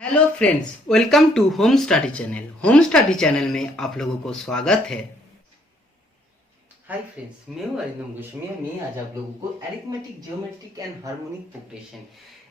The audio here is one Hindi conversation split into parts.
Hello friends, welcome to home study channel. Home study channel में आप लोगों को स्वागत है। हाय फ्रेंड्स, मैं हूँ अरिंदम गोस्वामी। मैं आज आप लोगों को arithmetic, geometric and harmonic progression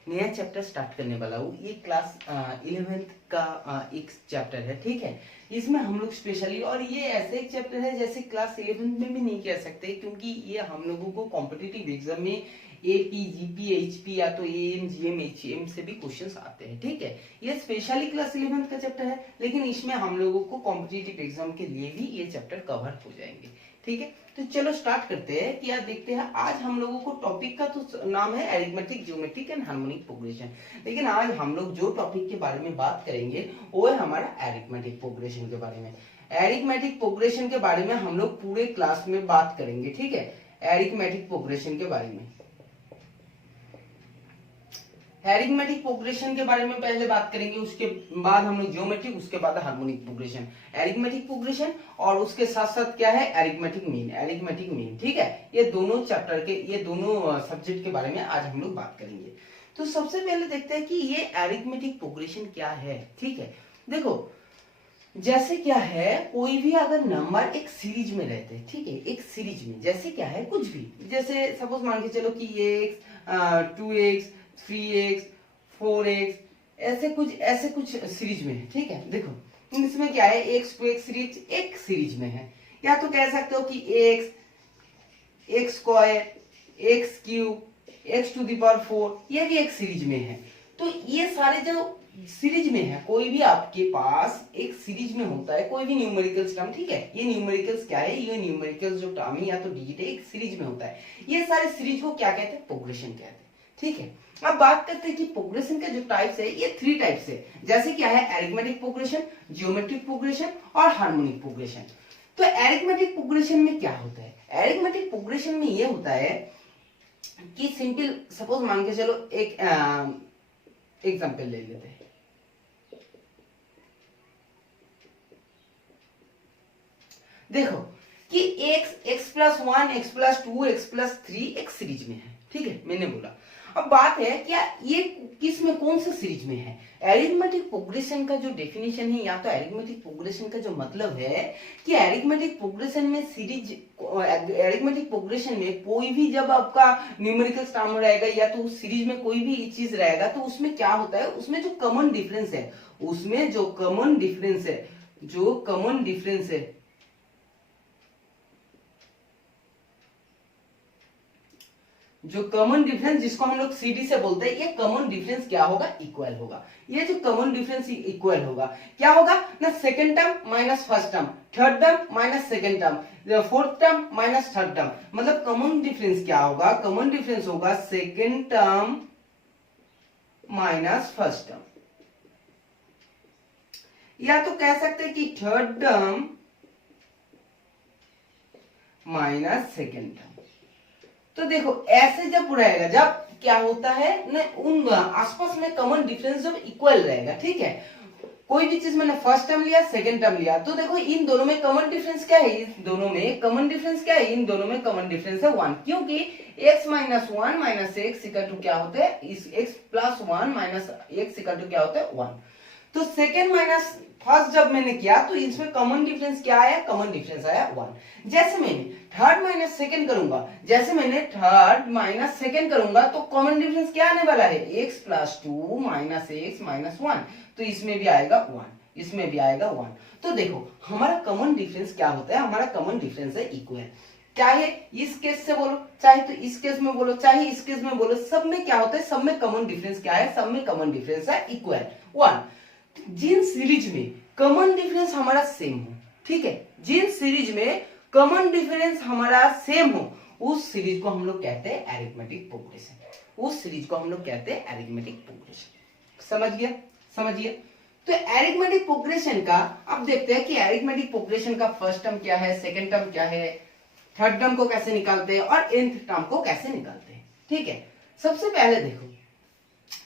नया चैप्टर स्टार्ट करने वाला हूँ। ये क्लास 11th का एक चैप्टर है, ठीक है। इसमें हम लोग स्पेशली, और ये ऐसे एक चैप्टर है जैसे क्लास 11th में भी नहीं कह सकते, क्योंकि ये हम लोगों को कॉम्पिटिटिव एग्जाम में एपी, जीपी, एचपी या तो एएम, जीएम, एचएम से भी क्वेश्चंस आते हैं, ठीक है। ये स्पेशली क्लास 11th का चैप्टर है, लेकिन इसमें हम लोगों को कॉम्पिटिटिव एग्जाम के लिए भी ये चैप्टर कवर हो जाएंगे, ठीक है। तो चलो स्टार्ट करते हैं कि यार देखते हैं। आज हम लोगों को टॉपिक का तो नाम है arithmetic, geometric and harmonic progression, लेकिन आज हम लोग जो टॉपिक के बारे में बात करेंगे वो है हमारा अरिथमेटिक प्रोग्रेशन के बारे में। अरिथमेटिक प्रोग्रेशन के बारे में हम लोग पूरे क्लास में बात करेंगे, ठीक है। अरिथमेटिक प्रोग्रेशन के बारे में, अरिथमेटिक प्रोग्रेशन के बारे में पहले बात करेंगे, उसके बाद हम लोग ज्योमेट्रिक, उसके बाद हार्मोनिक प्रोग्रेशन। अरिथमेटिक प्रोग्रेशन और उसके साथ साथ क्या है, अरिथमेटिक मीन, अरिथमेटिक मीन, ठीक है। ये दोनों चैप्टर के, ये दोनों सब्जेक्ट के बारे में आज हम लोग बात करेंगे। तो सबसे पहले देखते हैं कि ये अरिथमेटिक प्रोग्रेशन क्या है, ठीक है। देखो, जैसे क्या है, कोई भी अगर नंबर एक सीरीज में रहते हैं, ठीक है, एक सीरीज में, जैसे क्या है, कुछ भी, जैसे सपोज मान के चलो कि x 2x 3x 4x, ऐसे कुछ सीरीज में है, ठीक है। देखो इसमें क्या है, x 2x सीरीज एक सीरीज में है, या तो कह सकते हो कि x square, x cube, x to the power 4, ये भी एक सीरीज में है। तो ये सारे जो सीरीज में है, कोई भी आपके पास एक सीरीज में होता है, कोई भी न्यूमेरिकल्स टर्म, ठीक है। ये न्यूमेरिकल्स क्या है, ये न्यूमेरिकल्स जो टर्म है या तो डिजिट है, एक सीरीज में होता है। ये सारे सीरीज को क्या कहते हैं, प्रोग्रेशन कहते हैं, ठीक है। अब बात करते हैं कि प्रोग्रेशन के जो टाइप्स है, ये 3 टाइप्स है। जैसे क्या है, अरिथमेटिक प्रोग्रेशन, ज्योमेट्रिक प्रोग्रेशन और हार्मोनिक प्रोग्रेशन। तो अरिथमेटिक प्रोग्रेशन में क्या होता है, अरिथमेटिक प्रोग्रेशन में ये होता है कि सिंपल, सपोज मान के चलो एक एग्जांपल ले लेते हैं। देखो कि x plus 1, x plus 2, x plus 3 एक सीरीज में है, ठीक है, मैंने बोला। अब बात है क्या ये किस में, कौन सा सीरीज में है। अरिथमेटिक प्रोग्रेशन का जो डेफिनेशन है, या तो अरिथमेटिक प्रोग्रेशन का जो मतलब है कि अरिथमेटिक प्रोग्रेशन में सीरीज, अरिथमेटिक प्रोग्रेशन में कोई भी जब आपका न्यूमेरिकल टर्म रहेगा या तो उस सीरीज में कोई भी चीज रहेगा, तो उसमें क्या होता है, उसमें जो कॉमन डिफरेंस है, उसमें जो कॉमन डिफरेंस है, जो कॉमन डिफरेंस है, जो कॉमन डिफरेंस जिसको हम लोग सीडी से बोलते हैं, ये कॉमन डिफरेंस क्या होगा, इक्वल होगा। ये जो कॉमन डिफरेंस इक्वल होगा, क्या होगा ना, second term minus first term, third term minus second term, fourth term minus third term. मतलब कॉमन डिफरेंस क्या होगा, कॉमन डिफरेंस होगा second term minus first term, या तो कह सकते हैं कि third term minus second term. तो देखो ऐसे जब रहेगा, जब क्या होता है ना, उन आसपास में कॉमन डिफरेंस जब इक्वल रहेगा, ठीक है। कोई भी चीज मैंने फर्स्ट टर्म लिया, सेकंड टर्म लिया, तो देखो इन दोनों में कॉमन डिफरेंस क्या है, इन दोनों में कॉमन डिफरेंस क्या है, इन दोनों में कॉमन डिफरेंस है 1, क्योंकि x minus 1 minus x equal to क्या होता है, इस x plus 1 minus x equal to क्या होता है, 1। तो सेकेंड माइनस फर्स्ट जब मैंने किया तो इसमें कॉमन डिफरेंस क्या आया, कॉमन डिफरेंस आया 1। जैसे मैंने थर्ड माइनस सेकेंड करूंगा, जैसे मैंने थर्ड माइनस सेकेंड करूंगा, तो कॉमन डिफरेंस क्या आने वाला है, x plus 2 minus x minus 1, तो इसमें भी आएगा 1, इसमें भी आएगा 1। तो देखो हमारा कॉमन डिफरेंस क्या होता है, हमारा कॉमन डिफरेंस है इक्वल। चाहे इस केस से बोलो, चाहे तो इस केस में बोलो, चाहे इस केस में बोलो, सब में क्या होता है, सब में कॉमन डिफरेंस क्या है, सब में कॉमन डिफरेंस है इक्वल 1। जिन सीरीज में कॉमन डिफरेंस हमारा सेम हो, ठीक है, जिन सीरीज में कॉमन डिफरेंस हमारा सेम हो, उस सीरीज को हम लोग कहते हैं अरिथमेटिक प्रोग्रेशन, उस सीरीज को हम लोग कहते हैं अरिथमेटिक प्रोग्रेशन। समझ गया, समझिए। तो अरिथमेटिक प्रोग्रेशन का अब देखते हैं कि अरिथमेटिक प्रोग्रेशन का फर्स्ट टर्म क्या है, सेकंड टर्म क्या है, थर्ड टर्म को कैसे निकालते हैं और nth टर्म को कैसे निकालते हैं, ठीक है। सबसे पहले देखो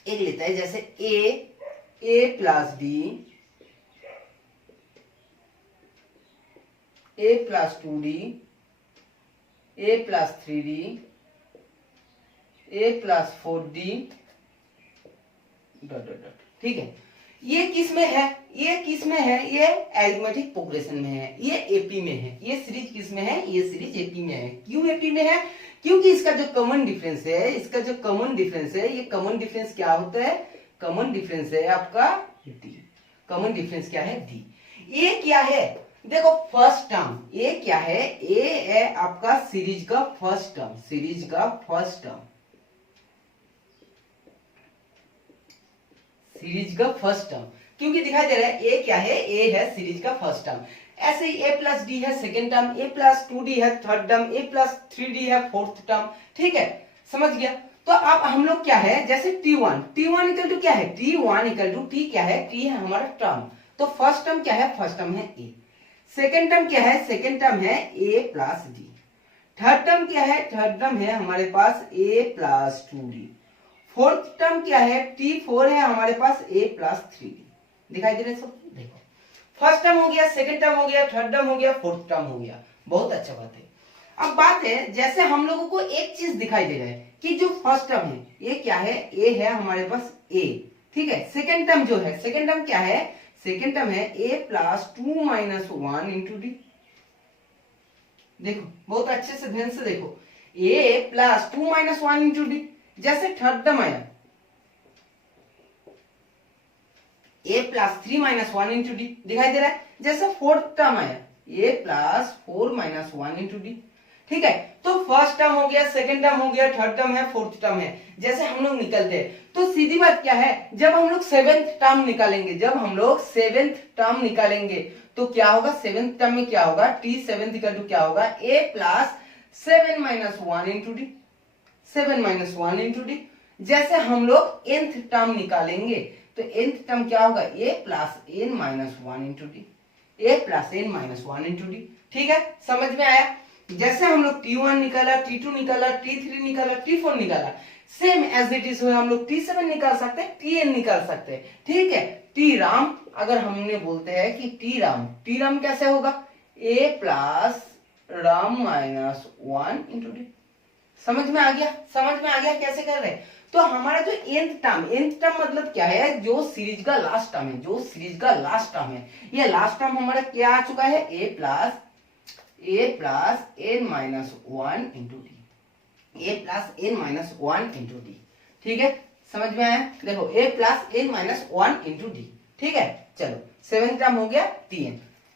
एक लेता है, जैसे a plus b, a plus 2d, a plus 3d, a plus 4d, dot dot dot, ठीक है। ये किस में है, ये किस में है, ये अरिथमेटिक प्रोग्रेशन में है, ये एपी में है। ये सीरीज किस में है, ये सीरीज एपी में है। क्यों एपी में है, क्योंकि इसका जो कॉमन डिफरेंस है, इसका जो कॉमन डिफरेंस है, ये कॉमन डिफरेंस क्या होता है, कॉमन डिफरेंस है आपका डी। कॉमन डिफरेंस क्या है, डी। ये क्या है, देखो फर्स्ट टर्म, ये क्या है, ये है आपका सीरीज का फर्स्ट टर्म, सीरीज का फर्स्ट टर्म, सीरीज का फर्स्ट टर्म, क्योंकि दिखाई दे रहा है ए क्या है, ए है सीरीज का फर्स्ट टर्म। ऐसे ही ए प्लस डी है सेकेंड टर्म, ए प्लस 2d है थर्ड टर्म, ए प्लस 3d है फोर्थ टर्म। ठीक है, समझ गया। तो अब हम लोग क्या है, जैसे t1 इक्वल टू क्या है, t1 इक्वल टू t क्या है, t है हमारा टर्म। तो फर्स्ट टर्म क्या है, फर्स्ट टर्म है ए। सेकेंड टर्म क्या है, सेकेंड टर्म है A plus D. Third term क्या है, थर्ड टर्म है हमारे पास ए प्लस 2d। फोर्थ टर्म क्या है, t4 है हमारे पास a प्लस 3d। दिखाई दे रहे सब, देखो फर्स्ट टर्म हो गया, सेकंड टर्म हो गया, थर्ड टर्म हो गया, फोर्थ टर्म हो गया। बहुत अच्छा बात है। अब बात है, जैसे हम लोगों को एक चीज दिखाई दे रहा है कि जो फर्स्ट टर्म है ये क्या है, a है हमारे पास a। ठीक है, सेकंड टर्म जो है, सेकंड टर्म क्या है, सेकंड टर्म है a plus 2 minus 1 into D. देखो बहुत अच्छे से ध्यान से देखो, a plus 2 minus 1 into D. जैसे थर्ड टर्म आया a plus 3 minus 1 into D, दिखाई दे रहा है। जैसे फोर्थ टर्म आया a plus 4 minus 1 into D. ठीक है, तो फर्स्ट टर्म हो गया, सेकंड टर्म हो गया, थर्ड टर्म है, फोर्थ टर्म है। जैसे हम लोग निकलते हैं तो सीधी बात क्या है, जब हम लोग सेवेंथ टर्म निकालेंगे, जब हम लोग सेवेंथ टर्म निकालेंगे तो क्या होगा, सेवेंथ टर्म में क्या होगा, t सेवेंथ इक्वल टू क्या होगा, a plus 7 minus 1 into D, 7 minus 1 into D. जैसे हम लोग nth टर्म निकालेंगे तो nth टर्म क्या होगा, a plus n minus 1 into D, a plus n minus 1 into D. ठीक है, समझ में आया। जैसे हम लोग t1 निकाला, t2 निकाला, t3 निकाला, t4 निकाला, सेम एज इट इज हम लोग t7 निकाल सकते हैं, tn निकाल सकते हैं। ठीक है, t राम अगर हमने बोलते हैं कि t राम कैसे होगा, a plus Ram minus 1 into D. समझ में आ गया, समझ में आ गया कैसे कर रहे हैं। तो हमारा जो nth टर्म मतलब क्या है, जो सीरीज का लास्ट टर्म है, जो सीरीज का लास्ट टर्म है, ये लास्ट टर्म हमारा क्या आ चुका है, a plus n minus 1 into D, a plus n minus 1 into D. ठीक है, समझ में आया। देखो a plus n minus 1 into D. ठीक है, चलो सेवेंथ टर्म हो गया tn।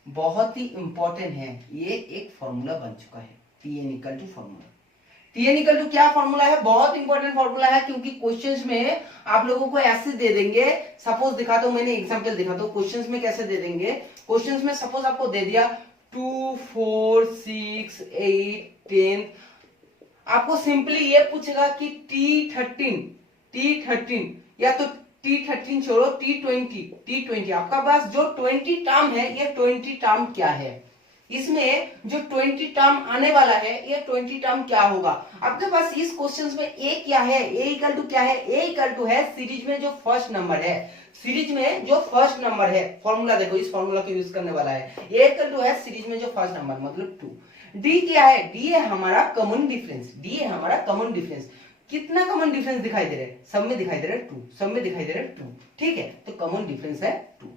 बहुत ही इंपॉर्टेंट है, ये एक फॉर्मूला बन चुका है, tn equal to formula. tn equal to क्या फॉर्मूला है, बहुत इंपॉर्टेंट फॉर्मूला है, क्योंकि क्वेश्चंस में आप लोगों को ऐसे दे देंगे। सपोज दिखाता हूं, मैंने एग्जांपल दिखाता हूं क्वेश्चंस में कैसे दे देंगे। क्वेश्चंस में सपोज आपको दे दिया 2 4 6 8 10, आपको सिंपली ये पूछेगा कि t13 या तो t13 छोड़ो t20 आपका पास जो 20 टर्म है, ये 20 टर्म क्या है, इसमें जो 20 टर्म आने वाला है, ये 20 टर्म क्या होगा। आपके पास इस क्वेश्चन में a क्या है, a इक्वल टू क्या है, a इक्वल टू है सीरीज में जो फर्स्ट नंबर है, सीरीज में जो फर्स्ट नंबर है। फॉर्मूला देखो, इस फॉर्मूला को यूज करने वाला है। a इक्वल टू है सीरीज में जो फर्स्ट नंबर मतलब 2। d क्या है, d है हमारा कॉमन डिफरेंस, d है हमारा कॉमन डिफरेंस। कितना कॉमन डिफरेंस दिखाई दे रहा है, सब में दिखाई दे रहा है 2, सब में दिखाई दे रहा है 2। ठीक है, तो कॉमन डिफरेंस है 2।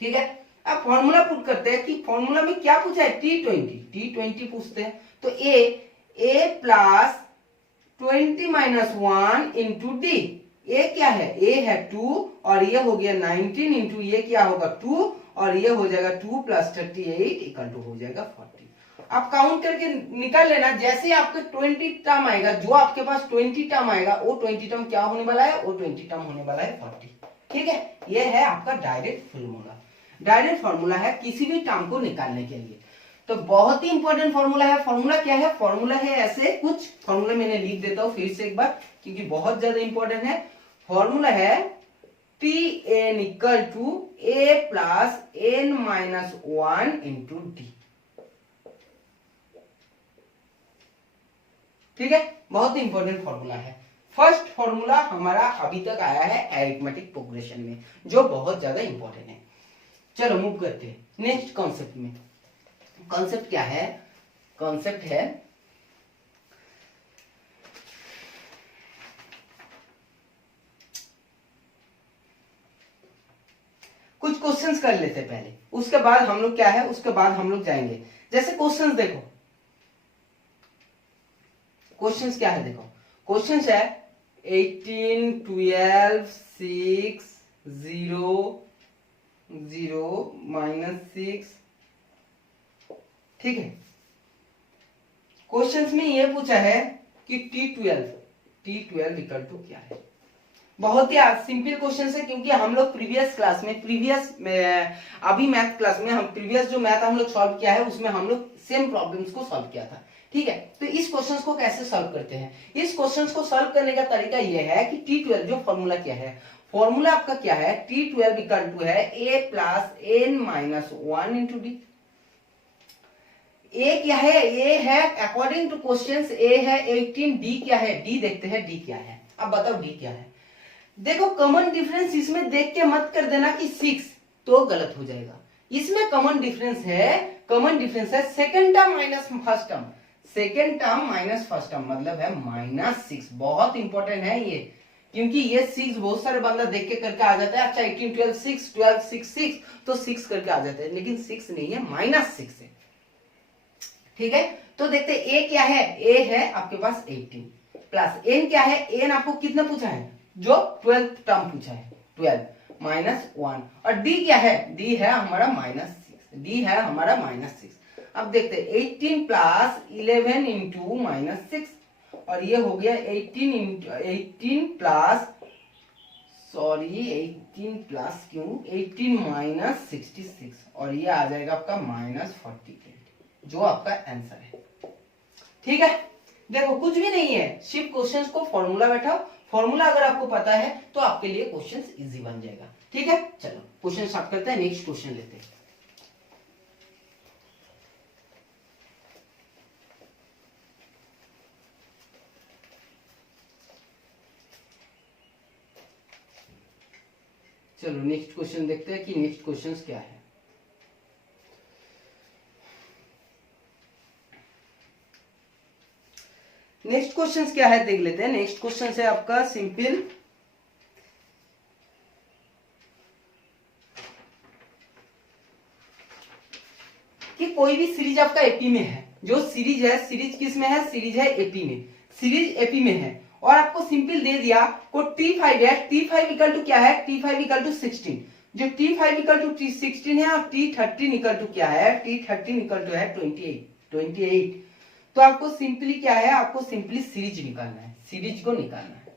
ठीक है, अब फॉर्मूला पुट करते हैं कि फॉर्मूला में क्या पूछा है, t20 पूछते हैं। तो a plus 20 minus 1 into D. A क्या है, a है 2 और ये हो गया 19 इंटू ये क्या होगा 2 और ये हो जाएगा 2 प्लस 38 इक्वल टू हो जाएगा 40। आप काउंट करके निकाल लेना, जैसे आपके 20 टर्म आएगा, जो आपके पास 20 टर्म आएगा वो 20 टर्म क्या होने वाला है, वो 20 टर्म होने वाला है 40। ठीक है, ये है आपका डायरेक्ट फॉर्मूला, डायरेक्ट फॉर्मूला है किसी भी टर्म को निकालने के लिए। तो बहुत ही इंपॉर्टेंट फॉर्मूला है। फॉर्मूला क्या है, फॉर्मूला है ऐसे कुछ, फॉर्मूला मैंने लिख देता हूं फिर से एक बार, क्योंकि बहुत ज्यादा इंपॉर्टेंट है। फॉर्मूला है tn equal to a plus n minus 1 into D. ठीक है, बहुत ही इंपॉर्टेंट फॉर्मूला है। फर्स्ट फॉर्मूला हमारा अभी तक आया है अरिथमेटिक प्रोग्रेशन में, जो बहुत ज्यादा इंपॉर्टेंट है। चलो मूव करते हैं नेक्स्ट कॉन्सेप्ट में। कॉन्सेप्ट क्या है, कॉन्सेप्ट है कुछ क्वेश्चंस कर लेते हैं पहले, उसके बाद हम लोग क्या है, उसके बाद हम लोग जाएंगे। जैसे क्वेश्चंस देखो, क्वेश्चंस क्या है देखो, क्वेश्चंस है 18 12 6 0 0 -6, ठीक है। क्वेश्चंस में ये पूछा है कि T12 इक्वल टू क्या है। बहुत ही सिंपल क्वेश्चन है, क्योंकि हम लोग प्रीवियस क्लास में अभी मैथ क्लास में हम प्रीवियस जो मैथ हम लोग सॉल्व किया है उसमें हम लोग सेम प्रॉब्लम्स को सॉल्व किया था, ठीक है। तो इस क्वेश्चंस को कैसे सॉल्व करते हैं, इस क्वेश्चंस को सॉल्व करने का तरीका यह है कि T12 जो फॉर्मूला क्या है, फॉर्मूला आपका क्या है, T12 इक्वल टू है a plus n minus 1 into D. A क्या है, ए है अकॉर्डिंग टू क्वेश्चंस ए है 18, डी क्या है, डी देखते हैं डी क्या है। अब बताओ डी क्या है। देखो कॉमन डिफरेंस इसमें देख के मत कर देना कि 6, तो गलत हो जाएगा। इसमें कॉमन डिफरेंस है second term minus first term, second term minus first term मतलब है -6। बहुत इंपॉर्टेंट है ये, क्योंकि ये 6 बहुत सारे बंदा देख के करके आ जाता है। अच्छा 18 12 6 12 6 6 तो 6 करके आ जाता है, लेकिन 6 नहीं है, -6 है, ठीक है। तो देखते ए क्या है, ए है आपके पास 18 प्लस एन क्या है, एन आपको कितना पूछा है, जो 12th टर्म पूछा है 12 माइनस 1, और डी क्या है, डी है हमारा -6, डी है हमारा -6। अब देखते हैं 18 प्लस 11 इंटू -6, और ये हो गया 18 प्लस 18 माइनस 66, और ये आ जाएगा आपका -48, जो आपका आंसर है, ठीक है। देखो कुछ भी नहीं है, सिर्फ क्वेश्चंस को फॉर्मूला बैठाओ, फॉर्मूला अगर आपको पता है तो आपके लिए क्वेश्चंस इजी बन जाएगा, ठीक है। चलो क्वेश्चन स्टार्ट करते हैं, नेक्स्ट क्वेश्चन लेते हैं। चलो नेक्स्ट क्वेश्चन देखते हैं कि नेक्स्ट क्वेश्चन क्या है। नेक्स्ट क्वेश्चन क्या है देख लेते हैं। नेक्स्ट क्वेश्चन है आपका सिंपल, कि कोई भी सीरीज आपका एपी में है, जो सीरीज है, सीरीज किस में है, सीरीज है एपी में, सीरीज एपी में है, और आपको सिंपल दे दिया को T5 है, T5 इक्वल टू क्या है, T5 इक्वल टू 16, जो T5 इक्वल टू 16 है, और T13 इक्वल टू क्या है, T13 इक्वल टू है 28। तो आपको सिंपली क्या है, आपको सिंपली सीरीज निकालना है, सीरीज को निकालना है,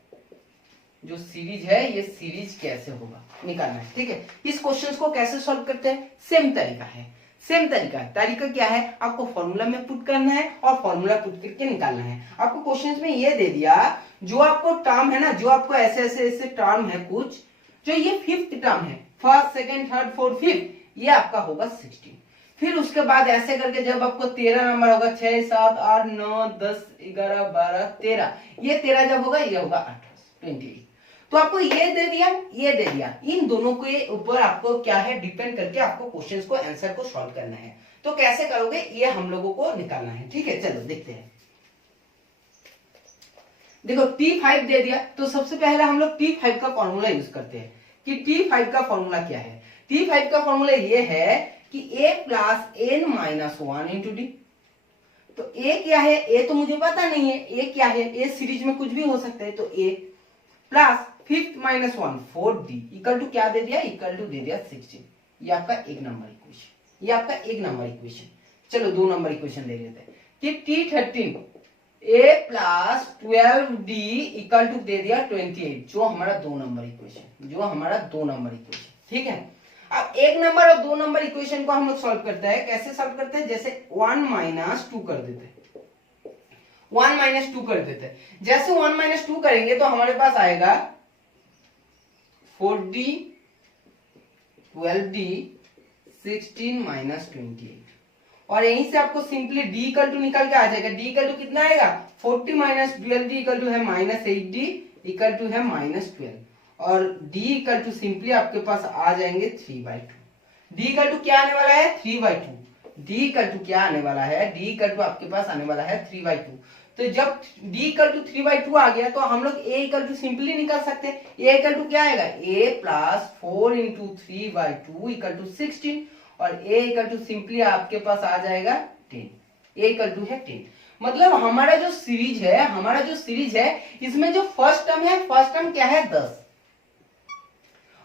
जो सीरीज है ये सीरीज कैसे होगा निकालना है, ठीक है। इस क्वेश्चन को कैसे सॉल्व करते हैं, सेम तरीका है, सेम तरीका क्या है, आपको फॉर्मूला में पुट करना है और फॉर्मूला पुट करके निकालना है। आपको क्वेश्चन में ये दे दिया, जो आपको टर्म है ना, जो आपको ऐसे टर्म है कुछ, जो ये 5th टर्म है, first second third fourth 5th, ये आपका होगा 16। फिर उसके बाद ऐसे करके जब आपको 13 नंबर होगा, 6 7 8 9 10 11 12 13, ये 13 जब होगा ये होगा 28। तो आपको ये दे दिया, ये दे दिया, इन दोनों के ऊपर आपको क्या है, डिपेंड करके आपको क्वेश्चंस को आंसर को सॉल्व करना है। तो कैसे करोगे ये हम लोगों को निकालना है, ठीक है। चलो देखते हैं। देखो T5 दे दिया, तो सबसे पहले हम लोग T5 का फॉर्मूला यूज करते हैं, कि T5 का फॉर्मूला क्या है। T5 का फॉर्मूला ये है कि a plus n minus 1 into D. तो a क्या है, a तो मुझे पता नहीं है, a क्या है, a सीरीज में कुछ भी हो सकता है, तो a plus 5th minus 1 4d equal to क्या दे दिया, इक्वल टू दे दिया 16। ये आपका एक नंबर इक्वेशन, ये आपका एक नंबर इक्वेशन। चलो 2 नंबर इक्वेशन ले लेते हैं कि T13 a plus 12d equal to दे दिया 28, जो हमारा 2 नंबर इक्वेशन, जो हमारा 2 नंबर इक्वेशन, ठीक है। अब 1 नंबर और 2 नंबर इक्वेशन को हम लोग सॉल्व करते हैं। कैसे सॉल्व करते हैं, जैसे 1 माइनस 2 कर देते हैं, 1 माइनस 2 कर देते हैं। जैसे 1 माइनस 2 करेंगे तो हमारे पास आएगा 4d 12d 16 माइनस 28, और यहीं से आपको सिंपली d इक्वल टू निकल के आ जाएगा। d इक्वल टू कितना आएगा, 40 माइनस 12d इक्वल टू है -8d इक्वल टू है -12, और d इक्वल टू सिंपली आपके पास आ जाएंगे 3/2। d इक्वल टू क्या आने वाला है, 3/2। d इक्वल टू क्या आने वाला है, d इक्वल टू आपके पास आने वाला है 3/2। तो जब d इक्वल टू 3/2 आ गया तो हम लोग a इक्वल टू सिंपली निकाल सकते हैं। a इक्वल टू क्या आएगा, a plus 4 into 3/2 equal to 16 और a इक्वल टू सिंपली आपके पास आ जाएगा 10। a इक्वल टू है 10। मतलब हमारा जो सीरीज है इसमें जो फर्स्ट टर्म क्या है 10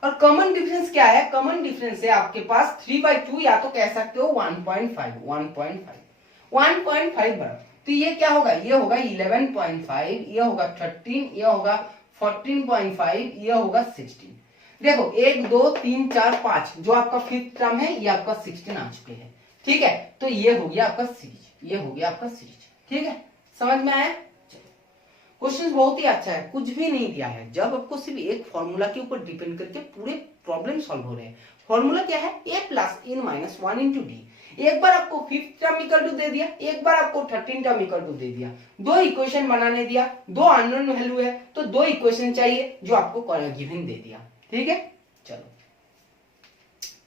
और कॉमन डिफरेंस क्या है, कॉमन डिफरेंस है आपके पास 3/2 या तो कह सकते हो 1.5 बराबर। तो ये क्या होगा, ये होगा 11.5, ये होगा 13, ये होगा 14.5, ये होगा 16। देखो 1 2 3 4 5 जो आपका फिफ्थ टर्म है ये आपका 16 आ चुके हैं। ठीक है, तो ये हो गया आपका सीरीज, ये हो गया आपका सीरीज। ठीक है, समझ में आया। क्वेश्चन बहुत ही अच्छा है, कुछ भी नहीं दिया है। जब आपको सिर्फ एक फॉर्मूला के ऊपर डिपेंड करके पूरे प्रॉब्लम सॉल्व हो रहे हैं। फॉर्मूला क्या है, a plus n minus 1 into D. एक बार आपको फिफ्थ टर्म इक्वल टू दे दिया, एक बार आपको 13 टर्म इक्वल टू दे दिया, दो इक्वेशन बनाने दिया, दो अननोन वैल्यू है तो दो इक्वेशन चाहिए जो आपको गिवन दे दिया। ठीक है, चलो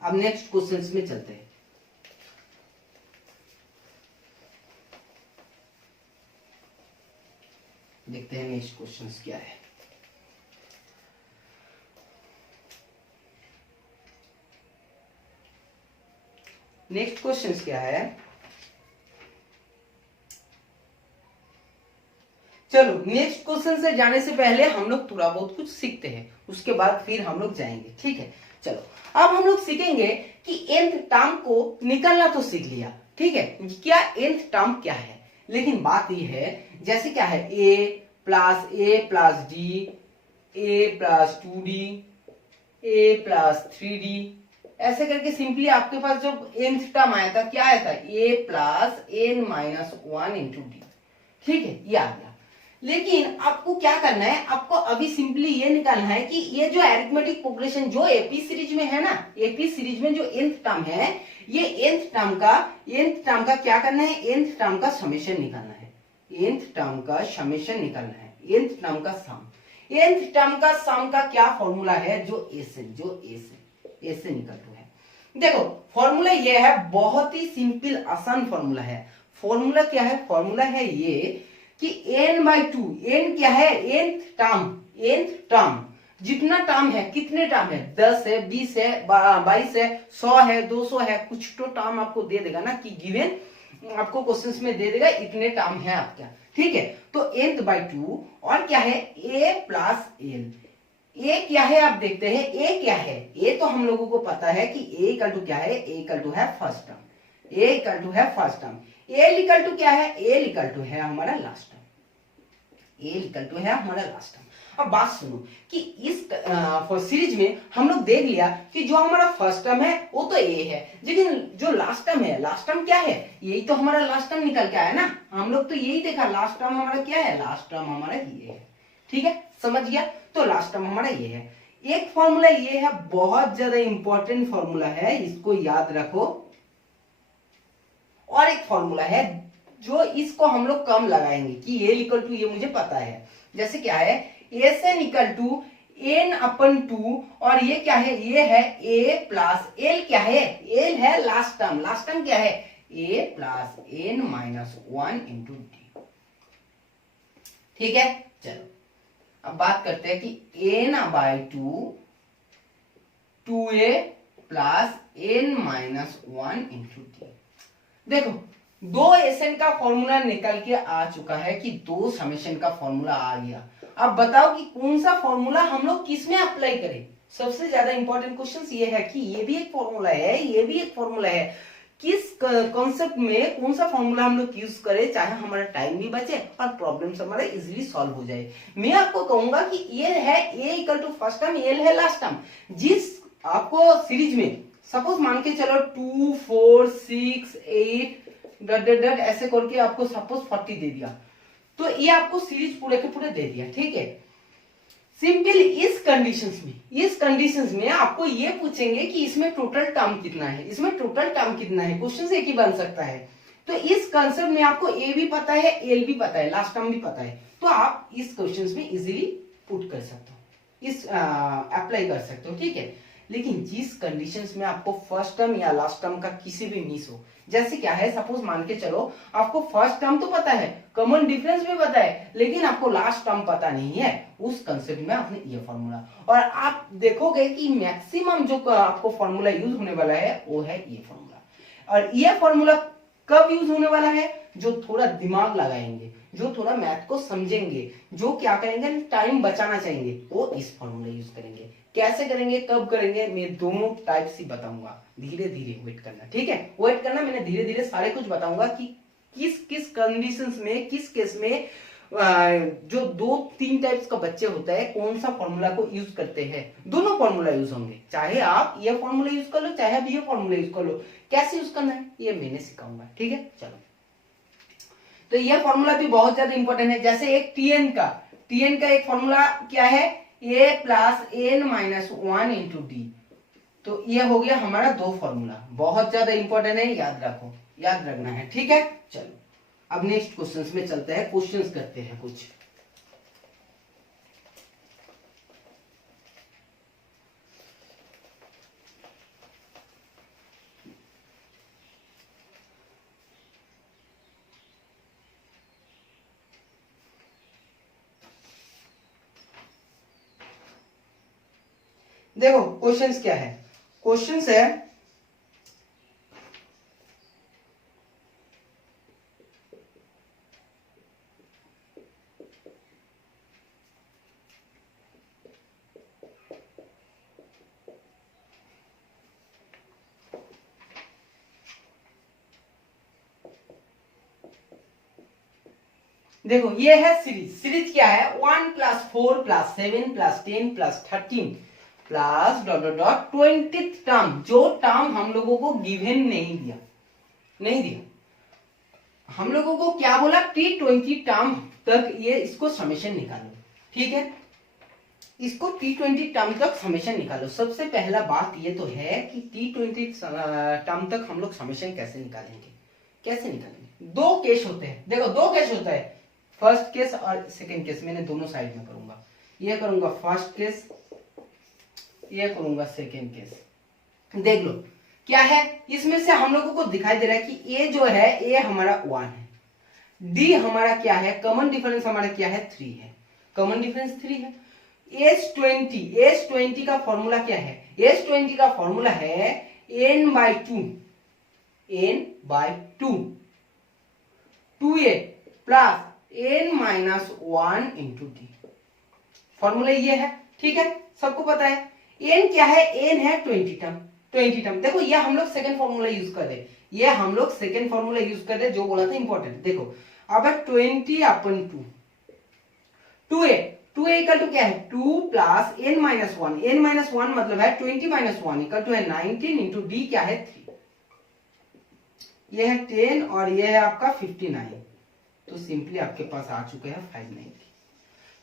अब नेक्स्ट क्वेश्चन में चलते हैं। देखते हैं नेक्स्ट क्वेश्चन क्या है। नेक्स्ट क्वेश्चन क्या है, चलो नेक्स्ट क्वेश्चन से जाने से पहले हम लोग थोड़ा बहुत कुछ सीखते हैं, उसके बाद फिर हम लोग जाएंगे। ठीक है, चलो अब हम लोग सीखेंगे कि nth टर्म को निकालना तो सीख लिया। ठीक है, क्या nth टर्म क्या है, लेकिन बात यह है जैसे क्या है a plus d, a plus 2d, a plus 3d, ऐसे करके सिंपली आपके पास जो nth टर्म आया था क्या आया था, a plus n minus 1 into D. ठीक है, ये आ गया। लेकिन आपको क्या करना है, आपको अभी सिंपली ये निकालना है कि ये जो अरिथमेटिक प्रोग्रेशन जो एपी सीरीज में है ना, एपी सीरीज में जो nth टर्म है, ये nth टर्म का क्या करना है, nth टर्म का समेशन निकालना है, nth टर्म का समेशन निकालना है, nth टर्म का सम। nth टर्म का सम का क्या फॉर्मूला है, जो a से निकल रहा है। देखो फॉर्मूला ये है, बहुत ही सिंपल आसान फॉर्मूला है। फॉर्मूला क्या है, फॉर्मूला है ये कि n/2, n क्या है, nth टर्म जितना टर्म है, कितने टर्म है, 10 है, 20 है, 22 है, 100 है, 200 है, कुछ तो टर्म आपको दे देगा ना कि गिवन आपको क्वेश्चंस में दे देगा इतने टर्म है आपका। ठीक है, तो nth/2 और क्या है a प्लस n। a क्या है आप देखते हैं, a क्या है, a तो हम लोगों को पता है कि a इक्वल टू क्या है, a इक्वल टू है first term, a equal to है first term. a equal to क्या है, a इक्वल टू है हमारा last term, a equal to है हमारा लास्ट टर्म। अब बात सुनो कि इस सीरीज में हम लोग देख लिया कि जो हमारा फर्स्ट टर्म है वो तो a है, लेकिन जो लास्ट टर्म है, लास्ट टर्म क्या है, यही तो हमारा लास्ट टर्म निकल के आया ना, हम लोग तो यही देखा लास्ट टर्म हमारा क्या है, लास्ट टर्म हमारा ये है। ठीक है, समझ गया, तो लास्ट टर्म हमारा ये है। एक फॉर्मूला ये है, बहुत ज्यादा इंपॉर्टेंट फॉर्मूला है, इसको याद रखो। और एक फॉर्मूला है जो इसको हम लोग कम लगाएंगे कि a इक्वल टू, ये मुझे पता है, जैसे क्या है एन इक्वल टू n/2 और ये क्या है, ये है a प्लस l, क्या है l है लास्ट टर्म, लास्ट टर्म क्या है a plus n minus 1 into D. ठीक है, चलो अब बात करते हैं कि n/2 2a plus n minus 1 into D. देखो दो एसएन का फॉर्मूला निकल के आ चुका है कि दो समेशन का फॉर्मूला आ गया। अब बताओ कि कौन सा फॉर्मूला हम लोग किस में अप्लाई करें। सबसे ज्यादा इंपॉर्टेंट क्वेश्चन ये है कि ये भी एक फॉर्मूला है, ये भी एक फॉर्मूला है, किस कॉन्सेप्ट में कौन सा फॉर्मूला हम लोग यूज करें, चाहे हमारा टाइम भी बचे और प्रॉब्लम्स हमारा इजीली सॉल्व हो जाए। मैं आपको कहूंगा कि ये है a equal to first term, l है लास्ट टर्म। जिस आपको सीरीज में सपोज मान के चलो 2 4 6 8 डट डट डट ऐसे करके आपको सपोज 40 दे दिया, तो ये आपको सीरीज पूरे के पूरे दे दिया। ठीक है, सिंपल इस कंडीशंस में आपको ये पूछेंगे कि इसमें टोटल टर्म कितना है, इसमें टोटल टर्म कितना है, क्वेश्चन एक ही बन सकता है। तो इस कंसेप्ट में आपको a भी पता है, l भी पता है, लास्ट टर्म भी पता है, तो आप इस क्वेश्चन में इजीली पुट कर सकते हो, इस अप्लाई कर सकते हो। ठीक है, लेकिन जिस कंडीशंस में आपको फर्स्ट टर्म या लास्ट टर्म का किसी भी मिस हो, जैसे क्या है, सपोज मान के चलो आपको फर्स्ट टर्म तो पता है, कॉमन डिफरेंस भी पता है, लेकिन आपको लास्ट टर्म पता नहीं है, उस कंसेप्ट में आपने ये फॉर्मूला, और आप देखोगे कि मैक्सिमम जो आपको फॉर्मूला यूज होने वाला है वो है ये फॉर्मूला। और ये फॉर्मूला कब यूज होने वाला है? जो थोड़ा दिमाग लगाएंगे, जो थोड़ा मैथ को समझेंगे, जो क्या करेंगे, टाइम बचाना चाहेंगे, वो इस फॉर्मूला यूज करेंगे। कैसे करेंगे, कब करेंगे, मैं दोनों टाइप से बताऊंगा, धीरे धीरे वेट करना, ठीक है, वेट करना, मैंने धीरे धीरे सारे कुछ बताऊंगा कि किस किस कंडीशंस में, किस केस में जो 2-3 टाइप्स का बच्चे होता है कौन सा फॉर्मूला को यूज करते हैं। दोनों फॉर्मूला यूज होंगे, चाहे आप ये फॉर्मूला यूज कर लो, चाहे आप ये फॉर्मूला यूज कर लो, कैसे यूज करना है ये मैंने सिखाऊंगा, ठीक है। चलो, तो ये फॉर्मूला भी बहुत ज्यादा इंपॉर्टेंट है। जैसे एक टीएन का एक फॉर्मूला क्या है, a plus N minus 1 into D. तो ये हो गया हमारा दो फॉर्मूला, बहुत ज्यादा इंपॉर्टेंट है, याद रखो, याद रखना है, ठीक है। चलो अब नेक्स्ट क्वेश्चंस में चलते हैं, क्वेश्चंस करते हैं कुछ। देखो क्वेश्चंस क्या है, क्वेश्चंस है देखो ये है सीरीज क्या है, 1 plus 4 plus 7 plus 10 plus 13 plus dot dot dot 20th term, जो टर्म हम लोगों को गिवन नहीं दिया, हम लोगों को क्या बोला, T20 टर्म तक ये इसको समेशन निकालो, ठीक है, इसको T20 टर्म तक समेशन निकालो। सबसे पहला बात ये तो है कि T20 टर्म तक हम लोग समेशन कैसे निकालेंगे, दो केस होते हैं, देखो दो केस होता है, फर्स्ट केस और सेकंड केस, मैंने दोनों साइड में करूंगा, ये करूंगा फर्स्ट केस, ये करूंगा सेकंड केस। देख लो क्या है, इसमें से हम लोगों को दिखाई दे रहा है कि ए जो है, ए हमारा 1 है, डी हमारा क्या है, कॉमन डिफरेंस हमारा क्या है, 3 है, कॉमन डिफरेंस 3 है। एस20 का फॉर्मूला क्या है, एस20 का फॉर्मूला है n/2 2a plus n-1 into D, formula ये है, ठीक है, सबको पता है। n क्या है, n है 20 टर्म। देखो ये हम लोग सेकंड फॉर्मूला यूज कर रहे, जो बोला था इंपॉर्टेंट। देखो अब 20/2 2a इक्वल टू क्या है, 2 प्लस n-1 मतलब है 20-1 इक्वल टू है 19 इंटू डी क्या है 3, ये है 10 और ये है आपका 59, तो सिंपली आपके पास आ चुके हैं 590।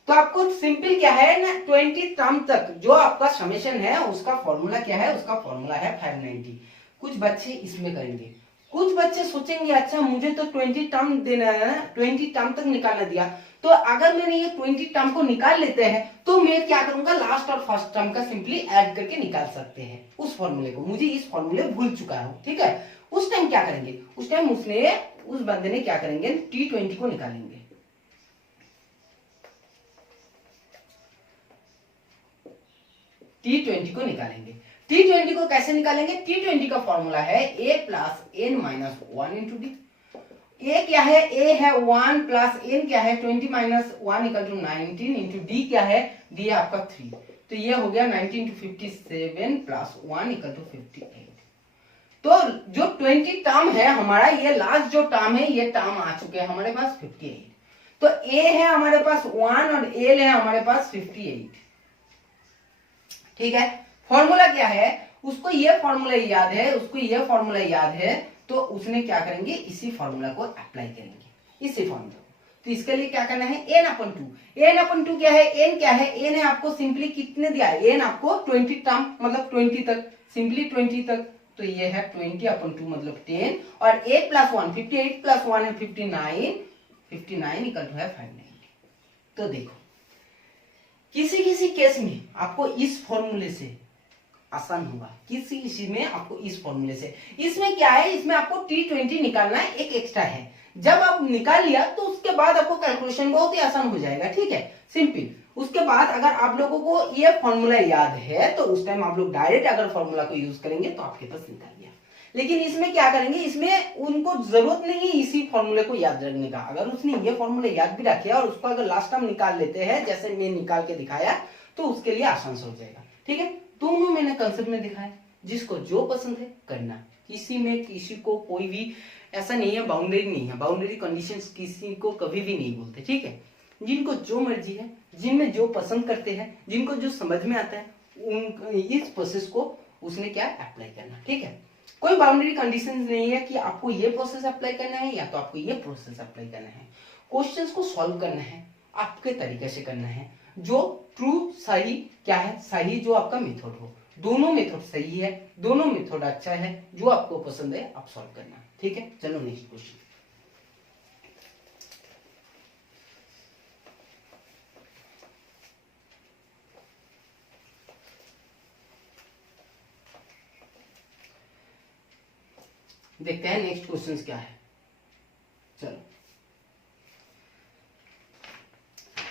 तो आपको सिंपल क्या है ना, 20 टर्म तक जो आपका समेशन है उसका फॉर्मूला क्या है, उसका फॉर्मूला है 590। कुछ बच्चे इसमें करेंगे, कुछ बच्चे सोचेंगे अच्छा मुझे तो 20 टर्म देना है, 20 टर्म तक निकालना दिया, तो अगर मैंने ये 20 टर्म को निकाल लेते हैं तो मैं क्या करूंगा, लास्ट और फर्स्ट टर्म का सिंपली ऐड करके निकाल सकते हैं उस फॉर्मूले को, मुझे इस फॉर्मूले भूल चुका हूं, ठीक है। उस टाइम क्या करेंगे, उस टाइम उस बंदे ने क्या करेंगे, T20 को निकालेंगे, T20 को निकालेंगे। T20 को कैसे निकालेंगे, T20 का फॉर्मूला है a plus n-1 into D. a क्या है, a है 1 प्लस n क्या है 20-1 इक्वल टू 19 इंटू डी क्या है, डी है आपका 3, तो ये हो गया 19 इंटू 57 प्लस 1 इक्वल टू 58। तो जो 20 टर्म है हमारा, ये लास्ट जो टर्म है, ये टर्म आ चुके हैं हमारे पास 58। तो a है हमारे पास 1 और l है हमारे पास 58, ठीक है। फॉर्मूला क्या है, उसको ये फॉर्मूला याद है, तो उसने क्या करेंगे, इसी फॉर्मूला को अप्लाई करेंगे, इसी फॉर्मूला। तो इसके लिए क्या करना है, n/2 क्या है, n क्या है, n है आपको सिंपली कितने दिया है, n आपको 20 टर्म मतलब 20 तक, सिंपली 20 तक, तो ये है 20/2 मतलब 10, और a प्लस 1 58 प्लस 1 है 59 इक्वल टू है 590। तो देखो किसी केस में आपको इस फॉर्मूले से आसान होगा। किसी में आपको इस फॉर्मूले से, इसमें क्या है, इसमें आपको T20 निकालना है, एक एक्स्ट्रा है। जब आप निकाल लिया तो उसके बाद आपको कैलकुलेशन बहुत ही आसान हो जाएगा, ठीक है, सिंपल। उसके बाद अगर आप लोगों को ये फॉर्मूला याद है तो उस टाइम आप लोग डायरेक्ट अगर फॉर्मूला को यूज करेंगे तो आपके पास निकाल लिया। लेकिन इसमें क्या करेंगे, इसमें उनको जरूरत नहीं है इसी फॉर्मूले को याद रखने का। अगर उसने ये फॉर्मूले याद भी रखे और उसको अगर लास्ट टाइम निकाल लेते हैं जैसे मैं निकाल के दिखाया तो उसके लिए आसान से हो जाएगा, ठीक है। दोनों मैंने कंसेप्ट में दिखाया, जिसको जो पसंद है करना। किसी में किसी को कोई भी ऐसा नहीं है, बाउंड्री नहीं है, बाउंड्री कंडीशंस किसी को कभी भी नहीं बोलते, ठीक है। जिनको जो मर्जी है, जिनमें जो पसंद करते हैं, जिनको जो समझ में आता है, उन इस प्रोसेस को उसने क्या अप्लाई करना, ठीक है। कोई बाउंड्री कंडीशन नहीं है कि आपको ये प्रोसेस अप्लाई करना है या तो आपको ये प्रोसेस अप्लाई करना है। क्वेश्चंस को सॉल्व करना है, आपके तरीके से करना है, जो ट्रू सही क्या है, सही जो आपका मेथड हो। दोनों मेथड सही है, दोनों मेथड अच्छा है, जो आपको पसंद है आप सॉल्व करना, ठीक है। चलो नेक्स्ट क्वेश्चन। देखते हैं नेक्स्ट क्वेश्चन क्या है। चलो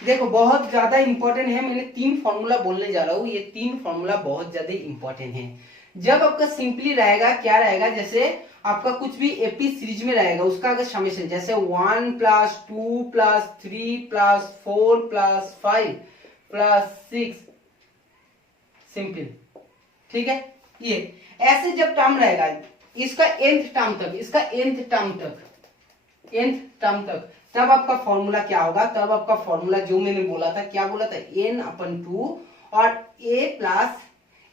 देखो, बहुत ज्यादा इंपॉर्टेंट है। मैंने 3 फॉर्मूला बोलने जा रहा हूँ, ये 3 फॉर्मूला बहुत ज्यादा इंपॉर्टेंट है। जब आपका सिंपली रहेगा, क्या रहेगा, जैसे आपका कुछ भी एपी सीरीज में रहेगा, उसका अगर समेशन जैसे 1 + 2 + 3 + 4 + 5 + 6 सिंपल, ठीक है। ये ऐसे जब टर्म रहेगा, इसका nth टर्म तक, इसका nth टर्म तक, तब आपका फॉर्मूला क्या होगा, तब आपका फॉर्मूला जो मैंने बोला था, क्या बोला था, n/2 और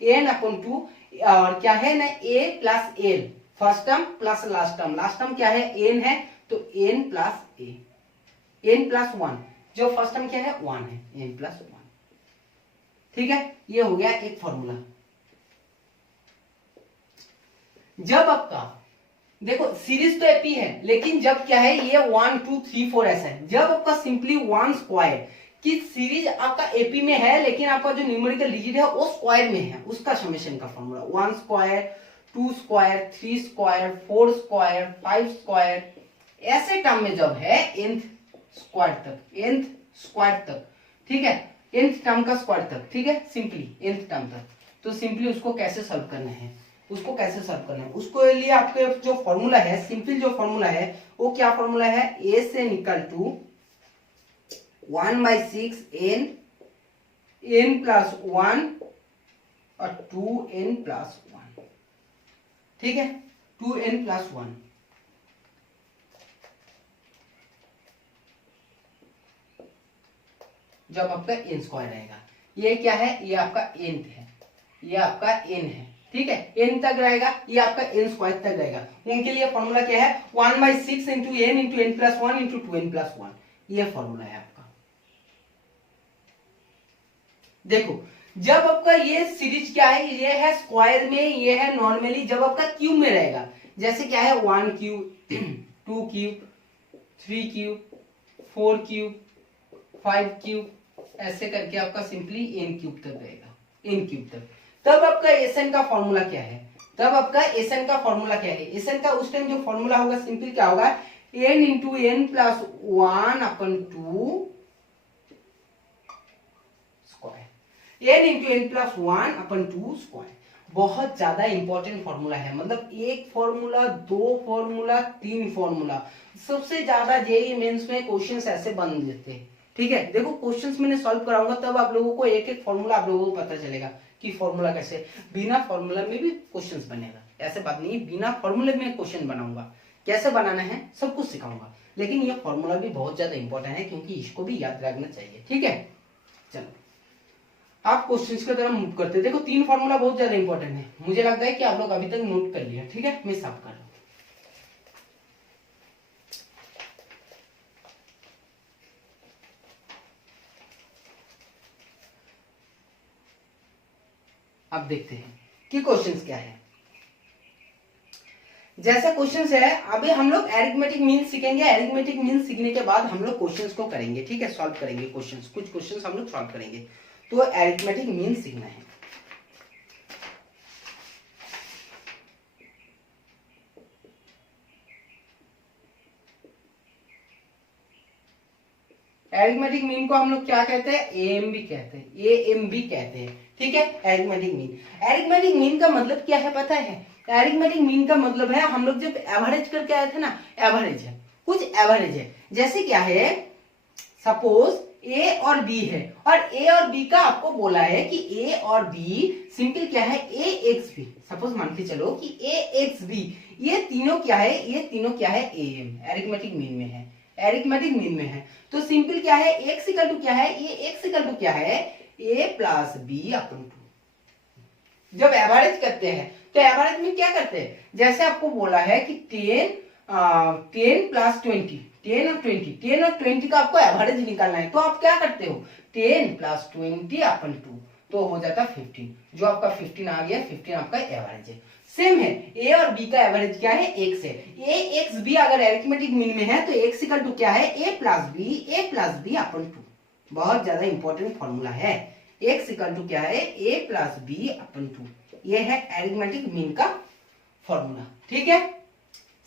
n/2 और क्या है ना, a + l, first term plus last term. Last term क्या है, n है, तो n + a, n + 1, जो फर्स्ट टर्म क्या है, 1 है, n + 1, ठीक है। ये हो गया एक फॉर्मूला। जब आपका देखो सीरीज तो एपी है, लेकिन जब क्या है, ये 1 2 3 4 ऐसा है। जब आपका सिंपली 1 स्क्वायर की सीरीज आपका एपी में है, लेकिन आपका जो न्यूमेरिकल डिजिट है वो स्क्वायर में है, उसका समेशन का formula 1 square 2 square 3 square 4 square 5 square, ऐसे टर्म में जब है nth स्क्वायर तक, ठीक है, nth टर्म का स्क्वायर तक, ठीक है, सिंपली nth टर्म तक। तो सिंपली उसको कैसे सॉल्व करना है, उसको लिए आपके जो फॉर्मूला है, सिंपल जो फॉर्मूला है वो क्या फॉर्मूला है, a से निकल टू 1/6 n + 1 और 2n + 1, ठीक है, 2n + 1। जब आपका n स्क्वायर रहेगा, ये क्या है, ये आपका nth है, ये आपका n है, ठीक है, n तक रहेगा, ये आपका n स्क्वायर तक रहेगा। उनके लिए फॉर्मूला क्या है, 1/6 × n × n + 1 × 2n + 1, ये फॉर्मूला है आपका। देखो जब आपका ये सीरीज क्या है, ये है स्क्वायर में, ये है नॉर्मली, जब आपका क्यूब में रहेगा, जैसे क्या है 1 cube 2 cube 3 cube 4 cube 5 cube, ऐसे करके आपका सिंपली n क्यूब तक रहेगा, n क्यूब तक। तब आपका एसएन का फॉर्मूला क्या है, एसएन का उस टाइम जो फॉर्मूला होगा सिंपल क्या होगा, n × n + 1/2 square, n × n + 1/2 square. बहुत ज्यादा इंपॉर्टेंट फॉर्मूला है, मतलब एक फॉर्मूला, 2 फॉर्मूला, 3 फॉर्मूला, सबसे ज्यादा जेईई मेंस में क्वेश्चंस ऐसे बन जाते हैं, ठीक है। देखो क्वेश्चंस मैंने सॉल्व कराऊंगा तब आप लोगों को एक एक फॉर्मूला आप लोगों को पता चलेगा कि फॉर्मूला कैसे, बिना फॉर्मूला में भी क्वेश्चंस बनेगा, ऐसे बात नहीं है, बिना फॉर्मूले में क्वेश्चन बनाऊंगा, कैसे बनाना है सब कुछ सिखाऊंगा। लेकिन ये फॉर्मूला भी बहुत ज्यादा इंपॉर्टेंट है, क्योंकि इसको भी याद रखना चाहिए, ठीक है। चलो आप क्वेश्चंस की तरफ मूव करते हैं। देखो 3 फॉर्मूला बहुत ज्यादा इंपॉर्टेंट है, मुझे लगता है कि आप लोग अभी तक नोट कर लिया, ठीक है। मैं सब कर रहा हूं। अब देखते हैं कि क्वेश्चंस क्या है। जैसा क्वेश्चंस है, अभी हम लोग एरिथमेटिक मीन सीखेंगे, एरिथमेटिक मीन सीखने के बाद हम लोग क्वेश्चंस को करेंगे, ठीक है, सॉल्व करेंगे क्वेश्चंस, कुछ क्वेश्चंस हम लोग सॉल्व करेंगे। तो एरिथमेटिक मीन सीखना है। एरिथमेटिक मीन को हम लोग क्या कहते हैं, एएमबी कहते हैं, एएमबी कहते हैं, ठीक है। एरिथमेटिक मीन, एरिथमेटिक मीन का मतलब क्या है पता है? एरिथमेटिक मीन का मतलब है, हम लोग जब एवरेज करके आए थे ना, एवरेज है, कुछ एवरेज है। जैसे क्या है, सपोज ए और बी है, और ए और बी का आपको बोला है कि ए और बी सिंपल क्या है, ए एक्स बी। सपोज मान के चलो कि ए एक्स बी, ये तीनों क्या है, ये तीनों क्या है, एएम, एरिथमेटिक मीन में है, एरिथमेटिक मीन में है। तो सिंपल क्या है, एक्स इक्वल टू क्या है, ये एक्स इक्वल टू क्या है, A plus B upon to. जब एवरेज करते हैं तो एवरेज में क्या करते हैं, जैसे आपको बोला है कि 10 प्लस 20, 10 और 20, 10 और 20 का आपको एवरेज निकालना है, तो आप क्या करते हो, 10 प्लस 20 अपन 2, तो हो जाता 15। जो आपका 15 आ गया, 15 आपका एवरेज है। सेम है, ए और बी का एवरेज क्या है, एक्स है। ए एक्स बी अगर एरिथमेटिक मीन में है तो एक्स इक्वल टू क्या है, ए प्लस बी अपन 2। बहुत ज्यादा इंपॉर्टेंट फॉर्मूला है, एक्स इक्वल टू क्या है, ए प्लस बी अपन 2। ये है एरिथमेटिक मीन का फॉर्मूला, ठीक है,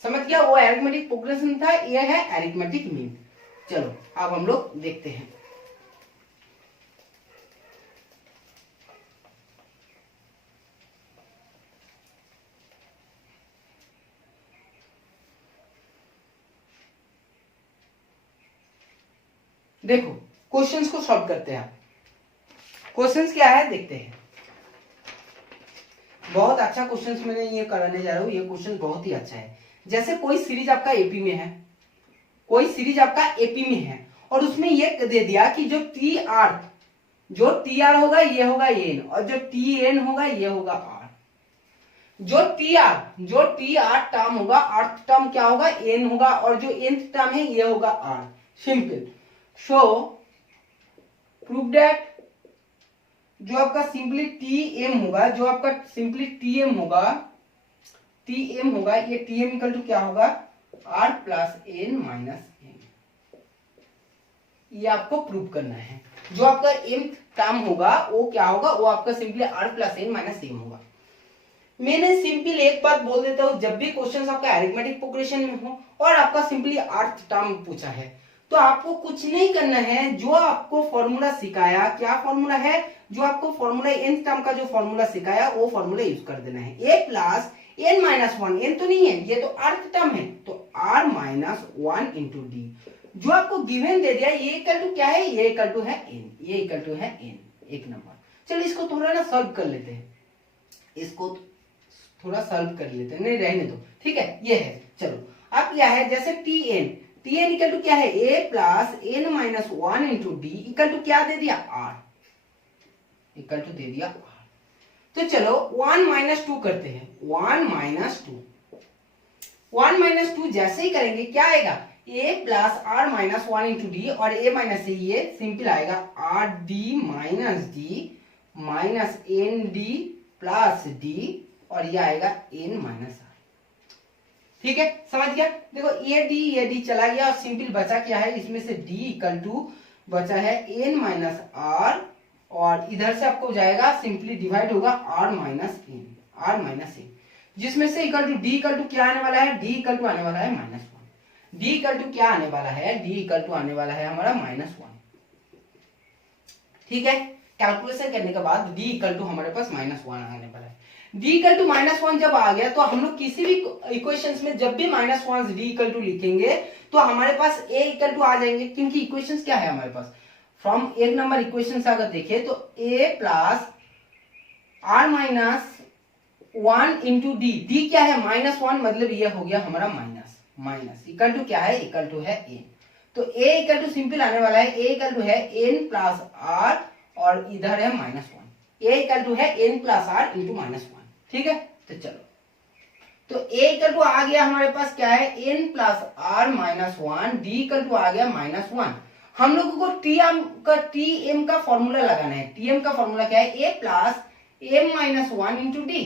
समझ गया। वो एरिथमेटिक प्रोग्रेशन था, ये है एरिथमेटिक मीन। चलो अब हम लोग देखते हैं। देखो क्वेश्चंस को सॉल्व करते हैं। क्वेश्चंस क्या है देखते हैं। बहुत अच्छा क्वेश्चंस मैंने ये कराने जा रहा हूं, ये क्वेश्चन बहुत ही अच्छा है। जैसे कोई सीरीज आपका एपी में है, कोई सीरीज आपका एपी में है, और उसमें ये दे दिया कि जो टी आर होगा ये होगा एन, और जो टी एन होगा ये होगा आर। जो टी आर टर्म होगा, अर्थ टर्म क्या होगा, एन होगा, और जो एन टर्म है ये होगा R. Simple. So prove that जो आपका सिंपली टी एम होगा, जो आपका सिंपली टी एम होगा, ये टी एम इक्वल टू क्या होगा, R plus N minus M. ये आपको प्रूव करना है। जो आपका एम टर्म होगा वो क्या होगा, वो आपका simply R plus N minus M होगा। मैंने सिंपल एक बात बोल देता हूं, जब भी क्वेश्चन आपका अरिथमेटिक प्रोग्रेशन में हो और आपका सिंपली अर्थ टर्म पूछा है, तो आपको कुछ नहीं करना है। जो आपको फॉर्मूला सिखाया, क्या फॉर्मूला है, जो आपको फॉर्मूला एन टर्म का जो फॉर्मूला सिखाया वो फॉर्मूला यूज कर देना है। A plus N minus 1, N तो नहीं है, ये तो अर्थ टर्म है, तो आर माइनस 1 इंटू डी। जो आपको गिवन दे दिया, ये इक्वल टू क्या है, ये इक्वल टू है एन, ये इक्वल टू है एन, एक नंबर। चलो इसको थोड़ा ना सॉल्व कर लेते हैं, इसको थोड़ा सॉल्व कर लेते हैं, नहीं रहने दो, ठीक है। ये है, चलो अब क्या है, जैसे टी एन इक्वल टू क्या है, A plus N minus 1 into D equal to क्या दे दिया, आर, इक्वल टू दे दिया आर। तो चलो 1 माइनस 2 करते हैं, 1 माइनस 2 जैसे ही करेंगे क्या आएगा, A plus R minus 1 into D, और ए माइनस ये सिंपल आएगा R D minus N D plus D, और ये आएगा एन माइनस आर। ठीक है, समझ गया। देखो ये डी चला गया, और सिंपल बचा क्या है, इसमें से डी इक्वल टू बचा है एन माइनस आर, और इधर से आपको जाएगा सिंपली डिवाइड होगा आर माइनस एन, जिसमें से equal to D equal to क्या आने वाला है, डी इक्वल टू आने वाला है -1। डी इक्वल टू क्या आने वाला है, डी इक्वल टू आने वाला है हमारा -1। ठीक है, कैलकुलेशन करने के बाद डी इक्वल टू हमारे पास -1 आने वाला है। डी इक्वल टू -1 जब आ गया, तो हम लोग किसी भी इक्वेशंस में जब भी -1 डी इक्वल टू लिखेंगे तो हमारे पास ए इक्वल टू आ जाएंगे, क्योंकि इक्वेशंस क्या है हमारे पास, फ्रॉम एक नंबर इक्वेशन से अगर देखे तो A plus R minus 1 into D, D क्या है -1, मतलब ये हो गया हमारा माइनस इक्वल टू क्या है, इक्वल टू है एन। तो ए इक्वल टू सिंपल आने वाला है, ए इक्वल टू है एन प्लस आर, और इधर है -1, ए इक्वल टू है एन प्लस आर इंटू -1। ठीक है, तो चलो, तो ए इक्वल टू आ गया हमारे पास क्या है, N plus R -1, D equal to आ गया -1। हम लोगों को टी एम का फॉर्मूला लगाना है। टी एम का फॉर्मूला क्या है, A plus M -1 into D.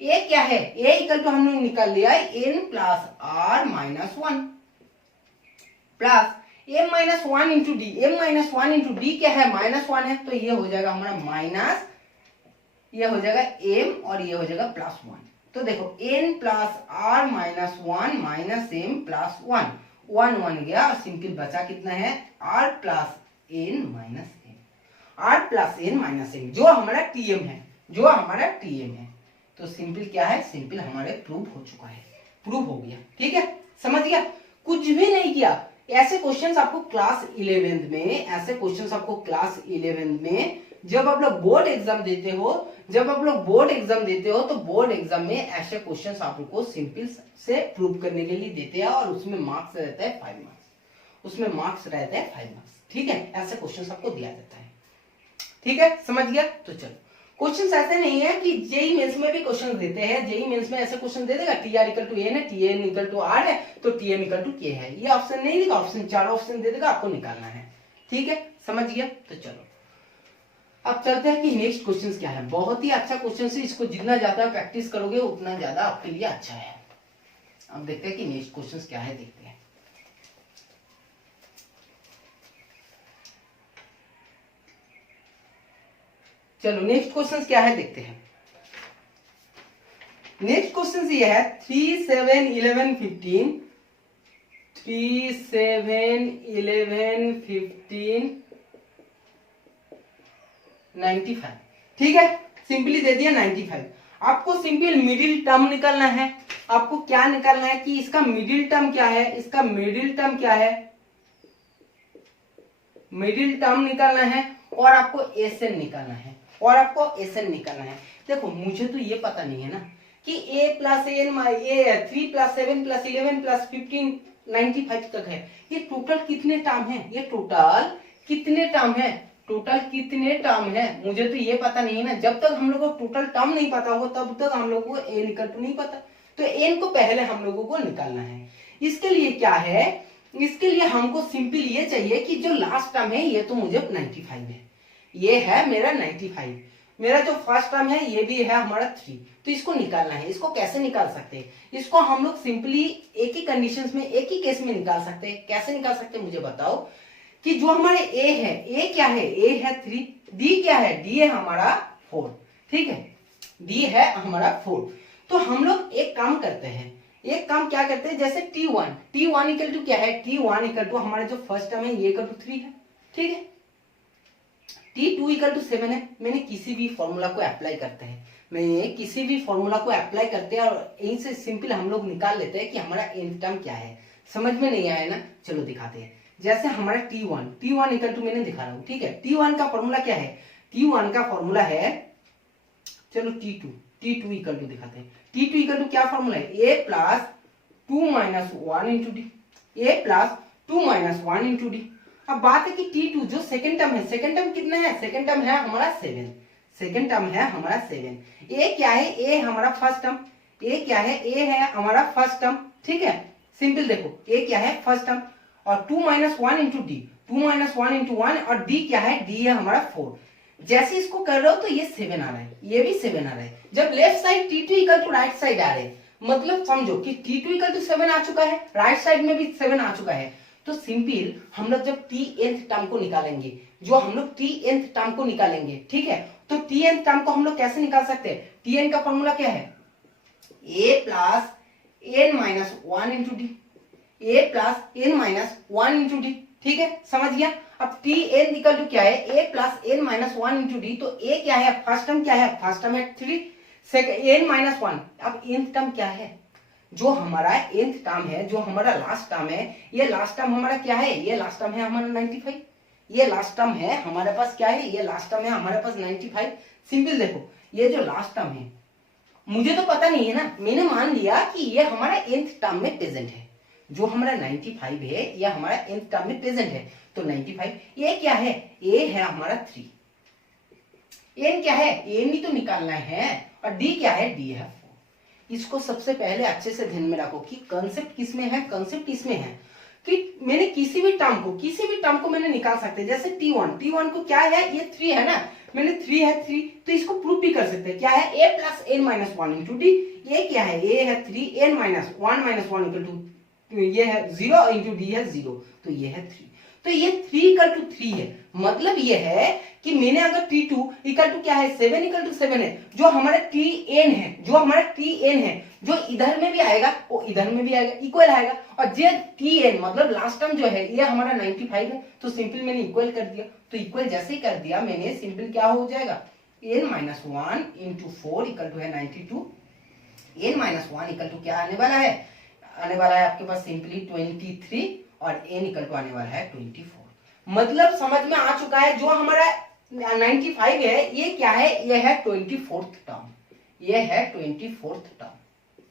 A क्या है, ए इक्वल टू हम लोग निकाल लिया N plus R -1 plus M -1 into D. M -1 into D क्या है, -1 है, तो ये हो जाएगा हमारा माइनस, ये हो जाएगा एम, और ये हो जाएगा +1। तो देखो n plus R -1 minus M +1, 1 1 गया और सिंपल बचा कितना है r plus n minus N, r plus n minus N जो हमारा टीएम है, जो हमारा टीएम है। तो सिंपल क्या है, सिंपल हमारे प्रूव हो चुका है, प्रूव हो गया। ठीक है, समझ गया, कुछ भी नहीं किया। ऐसे क्वेश्चंस आपको क्लास 11th में, ऐसे क्वेश्चंस आपको क्लास 11th में जब आप लोग बोर्ड एग्जाम देते हो, जब आप लोग बोर्ड एग्जाम देते हो तो बोर्ड एग्जाम में ऐसे क्वेश्चंस आप लोग को सिंपल से प्रूव करने के लिए देते हैं और उसमें मार्क्स रहता है 5 मार्क्स, उसमें मार्क्स रहता है 5 मार्क्स। ठीक है, ऐसे क्वेश्चंस आपको दिया जाता है। ठीक है, समझ गया। तो चलो, क्वेश्चंस ऐसे नहीं है कि जेई मेंस में भी क्वेश्चन देते हैं, जेई मेंस में ऐसे क्वेश्चन दे देगा T R equal to N है, T N equal to R है, तो टी एम इक्वल टू के है, ये ऑप्शन नहीं देगा, ऑप्शन 4 ऑप्शन दे देगा, आपको निकालना है। ठीक है, समझ गया। तो चलो अब चलते हैं कि नेक्स्ट क्वेश्चन क्या है। बहुत ही अच्छा क्वेश्चन है, इसको जितना ज्यादा प्रैक्टिस करोगे उतना ज्यादा आपके लिए अच्छा है। अब देखते हैं कि नेक्स्ट क्वेश्चन क्या है, देखते हैं। चलो नेक्स्ट क्वेश्चन क्या है देखते हैं। नेक्स्ट क्वेश्चन ये है 3 7 11 15 3 7 11 15 95। ठीक है, सिंपली दे दिया 95। आपको सिंपल मिडिल टर्म निकालना है। आपको क्या निकालना है कि इसका मिडिल टर्म क्या है, इसका मिडिल टर्म क्या है, मिडिल टर्म निकालना है और आपको एसएन निकालना है, और आपको एसएन निकालना है। देखो मुझे तो ये पता नहीं है ना कि a plus N A 3 plus 7 plus 11 plus 15 95 तक है, ये टोटल कितने टर्म है, ये टोटल कितने टर्म है, टोटल कितने टर्म है, मुझे तो ये पता नहीं है ना। जब तक हम लोग को टोटल टर्म नहीं पता हो तब तक हम लोग को ए निकल तो नहीं पता, तो एन को पहले हम लोगों को निकालना है। इसके लिए क्या है, इसके लिए हमको सिंपल ये चाहिए कि जो लास्ट टर्म है ये तो मुझे 95 है, ये है मेरा 95, मेरा जो फर्स्ट टर्म है ये भी है हमारा 3, तो इसको निकालना है। इसको कैसे निकाल सकते हैं, इसको हम लोग सिंपली एक ही कंडीशंस में, एक ही केस में निकाल सकते हैं। कैसे निकाल सकते हैं मुझे बताओ कि जो हमारे ए है, ए क्या है, ए है 3, डी क्या है, डी है हमारा 4। ठीक है, डी है हमारा 4। तो हम लोग एक काम करते हैं, एक काम क्या करते हैं, जैसे T1 इक्वल टू क्या है, T1 इक्वल टू हमारा जो फर्स्ट टर्म है ये इक्वल टू 3 है। ठीक है, T2 इक्वल टू 7 है। मैंने किसी भी फॉर्मूला को अप्लाई करते हैं, मैं किसी भी फॉर्मूला को अप्लाई करते हैं और यहीं से सिंपल हम लोग निकाल लेते हैं कि हमारा nth टर्म क्या है। समझ में नहीं आया ना, चलो दिखाते हैं। जैसे हमारा T1 इक्वल टू मैंने दिखा रहा हूं। ठीक है, T1 का फॉर्मूला क्या है, T1 का फॉर्मूला है, चलो T2 इक्वल टू दिखाते हैं। T2 इक्वल टू क्या फॉर्मूला है, a plus 2 minus 1 into D, a plus 2 minus 1 into D. अब बात है कि T2 जो सेकंड टर्म है, सेकंड टर्म कितना है, सेकंड टर्म है हमारा 7, सेकंड टर्म है हमारा 7। a क्या है, a हमारा फर्स्ट टर्म, a क्या है, a है हमारा फर्स्ट टर्म। ठीक है, सिंपल देखो a क्या है फर्स्ट टर्म, और 2 minus 1 into D, 2 minus 1 into 1, और d क्या है, d है हमारा 4। जैसे इसको कर रहे हो तो ये 7 आ रहा है, ये भी 7 आ रहा है। जब left side T2 equal to right side आ रहे हैं, मतलब समझो कि T2 इक्वल टू 7 आ चुका है, राइट साइड में भी 7 आ चुका है, तो सिंपल हम लोग जब tnth टर्म को निकालेंगे, जो हम लोग tnth टर्म को निकालेंगे, ठीक है, तो tnth टर्म को हम लोग कैसे निकाल सकते हैं, tn का फॉर्मूला क्या है, a plus n minus 1 into D, a plus n minus 1 into D. ठीक है, समझ गया। अब tn इक्वल टू क्या है, a plus n minus 1 into D, तो a क्या है, फर्स्ट टर्म क्या है, फर्स्ट टर्म है 3, सेकंड n माइनस 1। अब nth टर्म क्या है, जो हमारा nth टर्म है, जो हमारा लास्ट टर्म है, ये लास्ट टर्म हमारा क्या है, ये लास्ट टर्म है हमारा 95, ये लास्ट टर्म है हमारे पास क्या है, ये लास्ट टर्म है हमारे पास 95। सिंपल देखो, ये जो लास्ट टर्म है मुझे तो पता नहीं है ना, मैंने मान लिया कि ये हमारा nth टर्म में प्रेजेंट है, जो हमारा 95 है ये हमारा nth टर्म में प्रेजेंट है, तो 95। ये क्या है, a है हमारा 3, n क्या है, n भी तो निकालना है, और d क्या है, d है 4। इसको सबसे पहले अच्छे से ध्यान में रखो कि कंसेप्ट किसमें है, कंसेप्ट इसमें है कि मैंने किसी भी टर्म को मैंने निकाल सकते हैं। जैसे T1 को क्या है, ये 3 है ना, मैंने 3 है 3, तो इसको प्रूफ भी कर सकते हैं। क्या है, a plus n minus 1 into D, ये क्या है, a है 3, n माइनस 1 इक्वल टू ये है 0 इंटू डी है 0, तो ये है 3। तो ये 3 इक्वल टू 3 है, मतलब ये है कि मैंने अगर T2 इक्वल टू क्या है 7 इक्वल टू 7 है, जो हमारा Tn है, जो इधर में भी आएगा वो इधर में भी आएगा, इक्वल आएगा। और जे Tn मतलब लास्ट टर्म जो है ये हमारा 95 है, तो सिंपल मैंने इक्वल कर दिया। तो इक्वल जैसे ही कर दिया मैंने, सिंपल क्या हो जाएगा n-1 इंटू 4 इक्वल टू है 92। n-1 इक्वल टू क्या आने वाला है आपके पास सिंपली 23 और n इक्वल टू आने वाला है 24। मतलब समझ में आ चुका है, जो हमारा 95 है ये क्या है, ये है 24th टर्म, ये है 24th टर्म।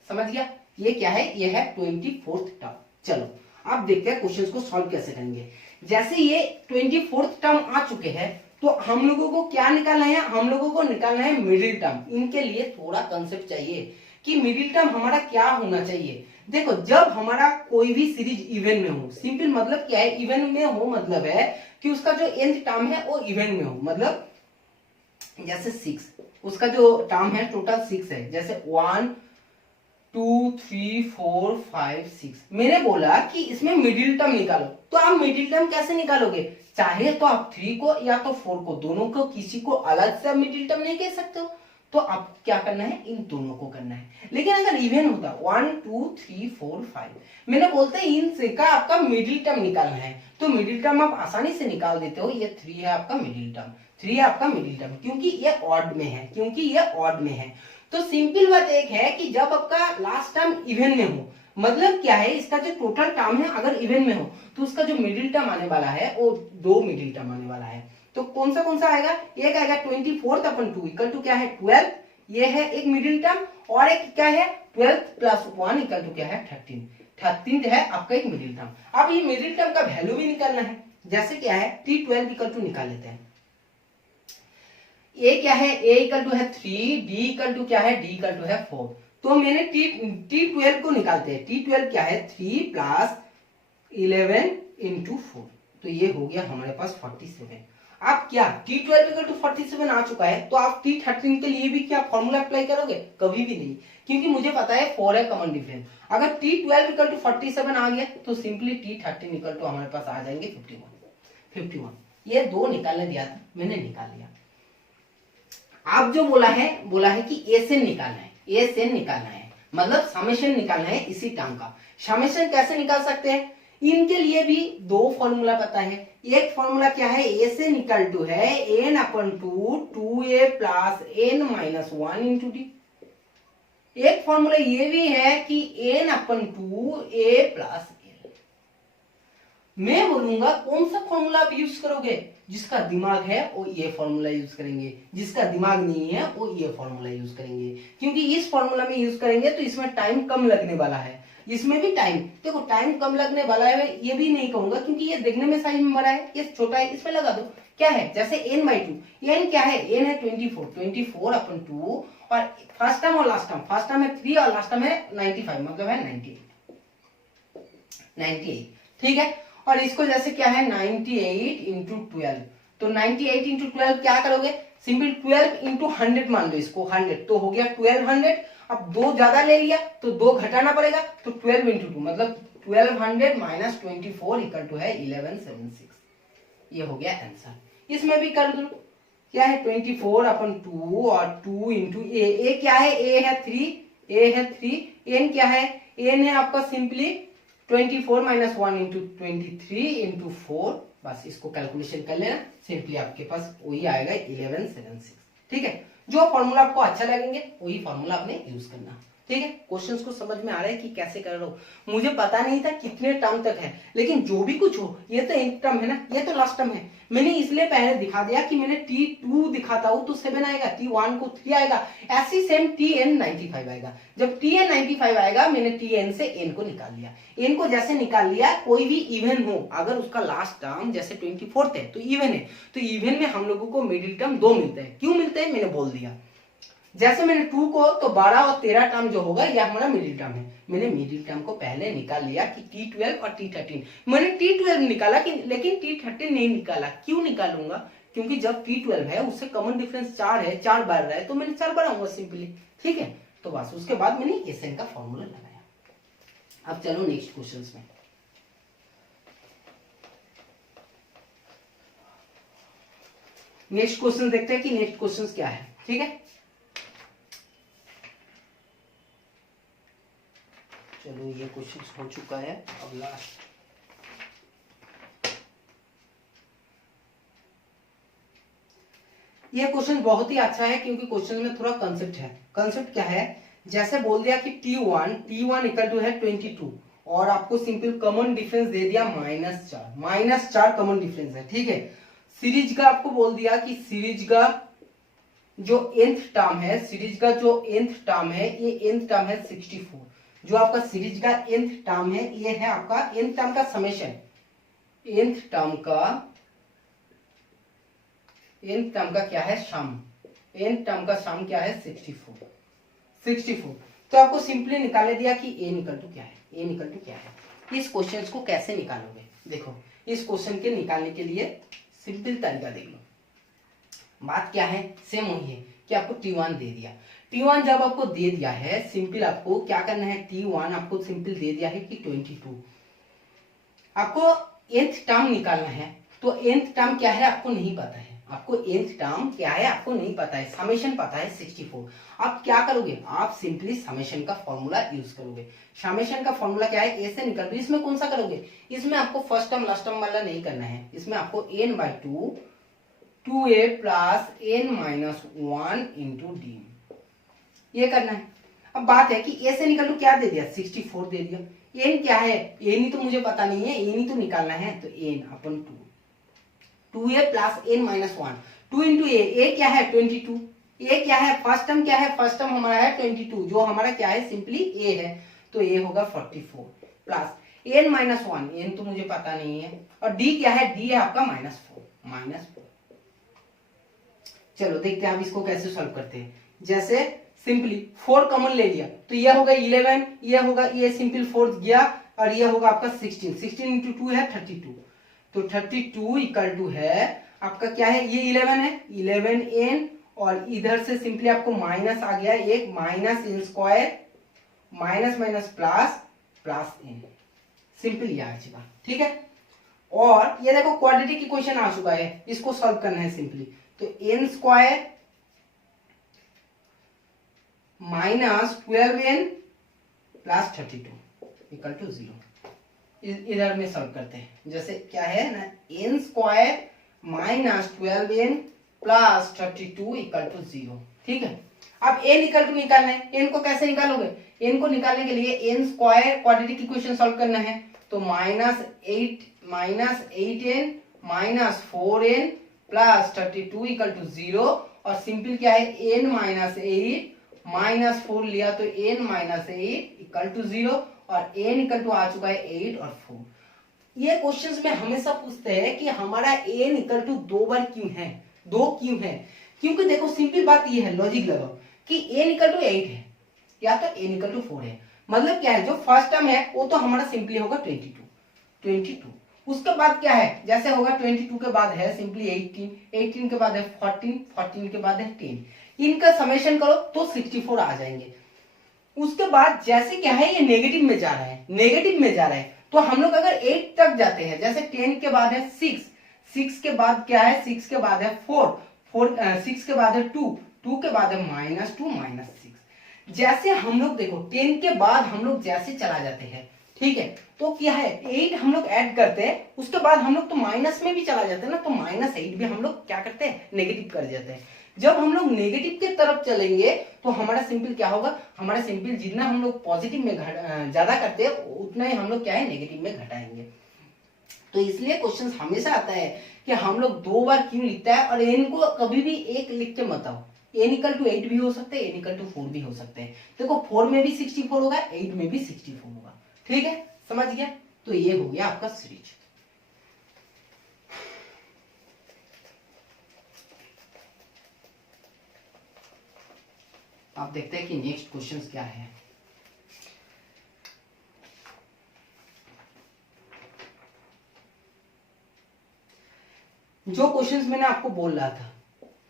समझ गया, ये क्या है, ये है 24th टर्म। चलो अब देखते हैं क्वेश्चंस को सॉल्व कैसे करेंगे। जैसे ये 24th टर्म आ चुके हैं तो हम लोगों को क्या निकालना है, हम लोगों को निकालना है मिडिल टर्म। इनके लिए थोड़ा कंसेप्ट चाहिए कि मिडिल टर्म हमारा क्या होना चाहिए। देखो जब हमारा कोई भी सीरीज इवन में हो, सिंपल मतलब क्या है, इवन में हो मतलब है कि उसका जो nth टर्म है वो इवन में हो। मतलब जैसे 6, उसका जो टर्म है टोटल 6 है, जैसे 1 2 3 4 5 6। मैंने बोला कि इसमें मिडिल टर्म निकालो, तो आप मिडिल टर्म कैसे निकालोगे, चाहे तो आप 3 को या तो 4 को, दोनों को किसी को अलग से मिडिल टर्म नहीं कह सकते हो, तो आप क्या करना है, इन दोनों को करना है। लेकिन अगर इवन होता 1 2 3 4 5, मैंने बोलते हैं इन से का आपका मिडिल टर्म निकालना है, तो मिडिल टर्म आप आसानी से निकाल देते हो। ये 3 है आपका मिडिल टर्म, 3 है आपका मिडिल टर्म, क्योंकि ये ऑड में है, तो सिंपल बात एक है कि जब आपका लास्ट टर्म इवन में हो, मतलब क्या है, इसका जो टोटल टर्म है अगर इवन में हो तो उसका जो मिडिल टर्म आने वाला है वो 2 मिडिल टर्म आने वाला है। तो कौन सा आएगा, एक आएगा 24/2 इक्वल टू क्या है 12, ये है एक मिडिल टर्म, और एक क्या है 12 प्लस 1 इक्वल टू क्या है 13 है आपका एक मिडिल टर्म। अब ये मिडिल टर्म का वैल्यू भी निकालना है, जैसे क्या है T12 इक्वल टू निकाल लेते हैं। ए क्या है, a इक्वल टू है 3, d इक्वल टू क्या है, d इक्वल टू है 4। तो मैंने T12 को निकालते हैं, T12 क्या है 3 प्लस 11 इंटू 4, तो ये हो गया हमारे पास 47। आप क्या T12 इक्वल टू 47 आ चुका है, तो आप T13 के लिए भी क्या फॉर्मूला अप्लाई करोगे, कभी भी नहीं, क्योंकि मुझे पता है 4 है कॉमन डिफरेंस। अगर T12 इक्वल टू 47 आ गया तो सिंपली T13 इक्वल टू हमारे पास आ जाएंगे 51। ये दो निकालने दिया था, मैंने निकाल लिया। आप जो बोला है कि ए से निकालना है, मतलब समेशन निकालना है इसी टर्म का। समेशन कैसे निकाल सकते हैं, इनके लिए भी दो फॉर्मूला पता है। एक फॉर्मूला क्या है, ए से निकल टू है n/2 2a plus n-1 into D. एक फॉर्मूला ये भी है कि n/2 a प्लस l। मैं बोलूंगा कौन सा फॉर्मूला आप यूज करोगे, जिसका दिमाग है वो ये फॉर्मूला यूज करेंगे, जिसका दिमाग नहीं है वो ये फॉर्मूला यूज करेंगे, क्योंकि इस फॉर्मूला में यूज करेंगे तो इसमें टाइम कम लगने वाला है। इसमें भी टाइम, देखो टाइम कम लगने वाला है, ये भी नहीं कहूंगा क्योंकि ये देखने में साइज में बड़ा है, ये छोटा है, इसमें लगा दो। क्या है, जैसे n/2, n क्या है, n है 24/2, और फर्स्ट टर्म और लास्ट टर्म, फर्स्ट टर्म है 3 और लास्ट टर्म है 95, मतलब है 98। ठीक है, और इसको जैसे क्या है 98 इंटू 12, तो 98 इंटू 12 क्या करोगे, सिंपल 12 इंटू 100 मान लो इसको, 100 तो हो गया 1200। अब 2 ज्यादा ले लिया तो 2 घटाना पड़ेगा, तो 12 इंटू 2 मतलब 1200 माइनस 24 इक्वल टू है 1176। ये हो गया आंसर। इसमें भी कर दो, क्या है 24/2 और 2 इंटू ए क्या है, ए है 3, एन क्या है, एन है आपका सिंपली 24 माइनस 1 इंटू 23 इंटू 4, बस इसको कैलकुलेशन कर लेना, सिंपली आपके पास वही आएगा 1176। ठीक है, जो फॉर्मूला आपको अच्छा लगेंगे वही फॉर्मूला आपने यूज करना। ठीक है, क्वेश्चंस को समझ में आ रहा है कि कैसे कर रहा हूं। मुझे पता नहीं था कितने टर्म तक है, लेकिन जो भी कुछ हो, ये तो एक टर्म है ना, ये तो लास्ट टर्म है। मैंने इसलिए पहले दिखा दिया कि मैंने T2 दिखाता हूं तो 7 आएगा, T1 को 3 आएगा, ऐसी सेम Tn95 आएगा। जब Tn95 आएगा मैंने Tn से n को निकाल लिया। n को जैसे निकाल लिया, कोई भी इवन हो, अगर उसका लास्ट टर्म जैसे 24th है तो इवन है, तो इवन में हम लोगों को मिडिल टर्म 2 मिलते हैं। क्यों मिलते हैं मैंने बोल दिया। जैसे मैंने 2 को, तो 12 और 13 टर्म जो होगा यह हमारा मिडिल टर्म है। मैंने मिडिल टर्म को पहले निकाल लिया कि T12 और T13। मैंने T12 निकाला कि, लेकिन T13 नहीं निकाला। क्यों निकालूंगा, क्योंकि जब T12 है उससे कॉमन डिफरेंस 4 है, 4 बढ़ रहा है, तो मैंने 4 बढ़ाऊंगा सिंपली। ठीक है, तो बस उसके बाद मैंने एसएन का फॉर्मूला लगाया। अब चलो नेक्स्ट क्वेश्चन में। नेक्स्ट क्वेश्चन देखते हैं कि नेक्स्ट क्वेश्चन क्या है। ठीक है, चलो ये क्वेश्चन हो चुका है, अब लास्ट। ये क्वेश्चन बहुत ही अच्छा है क्योंकि क्वेश्चन में थोड़ा कंसेप्ट है। कंसेप्ट क्या है, जैसे बोल दिया कि T1 इक्वल टू है 22 और आपको सिंपल कॉमन डिफरेंस दे दिया -4 कॉमन डिफरेंस है। ठीक है, सीरीज का आपको बोल दिया कि सीरीज का जो nth टर्म है, सीरीज का जो nth टर्म है, ये nth टर्म है 64। जो आपका सीरीज का nth टर्म है, ये है आपका nth टर्म का समेशन, nth टर्म का क्या है, सम। nth टर्म का सम क्या है, 64। तो आपको सिंपली निकाले दिया कि a निकल टू क्या है, a निकल टू क्या है। इस क्वेश्चन को कैसे निकालोगे, देखो इस क्वेश्चन के निकालने के लिए सिंपल तरीका देख लो। बात क्या है, सेम वही है कि आपको T1 दे दिया। T1 जब आपको दे दिया है, सिंपल आपको क्या करना है, T1 आपको सिंपल दे दिया है कि 22। आपको nth टर्म निकालना है, तो nth टर्म क्या है आपको नहीं पता है, आपको nth टर्म क्या है आपको नहीं पता है, समेशन पता है 64। आप क्या करोगे, आप सिंपली समेशन का फॉर्मूला यूज करोगे। समेशन का फॉर्मूला क्या है, a से निकल, इसमें कौन सा करोगे, इसमें आपको फर्स्ट टर्म लास्ट टर्म वाला नहीं करना है, इसमें आपको n/2 2a plus n-1 into D ये करना है। अब बात है कि a से निकल क्या दे दिया, 64 दे दिया। n क्या है, n ही तो मुझे पता नहीं है, n ही तो निकालना है, तो n/2 2a plus n-1 2 into a क्या है 22, a क्या है फर्स्ट टर्म, क्या है फर्स्ट टर्म हमारा है 22, जो हमारा क्या है सिंपली a है, तो a होगा 44 प्लस n-1, n तो मुझे पता नहीं है, और d क्या है, d है आपका -4। चलो देखते हैं आप इसको कैसे सॉल्व करते हैं। जैसे सिंपली 4 कॉमन ले लिया, तो यह होगा 11, यह होगा, ये सिंपल 4 गया, और यह होगा आपका 16 इंटू 2 है 32, तो 32 इक्वल टू है आपका क्या है, ये 11 है 11n, और इधर से सिंपली आपको माइनस आ गया एक, -n² minus plus n, simple ये आ चुका। ठीक है, और ये देखो क्वाड्रेटिक इक्वेशन आ चुका है, इसको सॉल्व करना है सिंपली, तो n² minus 12n plus 32 equal to 0। इधर में सॉल्व करते हैं, जैसे क्या है ना, n² minus 12n plus 32 equal to 0। ठीक है, अब n इक्वल टू निकालना है, n को कैसे निकालोगे, n को निकालने के लिए n² क्वाड्रेटिक इक्वेशन सॉल्व करना है, तो -8n minus 4n plus 32 equal to 0, और सिंपल क्या है n-8 माइनस 4 लिया, तो n-8 इक्वल टू 0, और n इक्वल टू आ चुका है 8 और 4। ये क्वेश्चंस में हमेशा पूछते हैं कि हमारा n इक्वल टू 2 बार क्यों है, 2 क्यों है, क्योंकि देखो सिंपल बात ये है, लॉजिक लगाओ कि n इक्वल टू 8 है या तो n इक्वल टू 4 है, मतलब क्या है, जो फर्स्ट टर्म है वो तो हमारा सिंपली होगा 22, उसके बाद क्या है, जैसे होगा 22 के बाद है सिंपली 18 के बाद है 14 के बाद है 10, इनका समेशन करो तो 64 आ जाएंगे। उसके बाद जैसे क्या है, ये नेगेटिव में जा रहा है, तो हम लोग अगर 8 तक जाते हैं, जैसे 10 के बाद है 6 के बाद क्या है, 6 के बाद है 6 के बाद है 2 के बाद है -2 -6। जैसे हम लोग देखो 10 के बाद हम लोग जैसे चला जाते हैं, ठीक है, तो क्या है 8 हम लोग ऐड करते हैं, उसके बाद हम लोग तो माइनस में भी चला जाते हैं ना, तो -8 भी हम लोग क्या करते हैं, नेगेटिव कर जाते हैं। जब हम लोग नेगेटिव के तरफ चलेंगे तो हमारा सिंपल क्या होगा, हमारा सिंपल जितना हम लोग पॉजिटिव में ज्यादा करते हैं उतना ही हम लोग क्या है नेगेटिव में घटाएंगे। तो इसलिए क्वेश्चन हमेशा आता है कि हम लोग 2 बार क्यों लिखता है, और n को कभी भी एक लिख के मत आओ, n इक्वल टू 8 भी हो सकते हैं, n इक्वल टू 4 भी हो सकते हैं। देखो 4 में भी 64 होगा, 8 में भी 64 होगा। ठीक है, समझ गया, तो ये हो गया आपका सीरीज। आप देखते हैं कि नेक्स्ट क्वेश्चन क्या है। जो क्वेश्चंस मैंने आपको बोल रहा था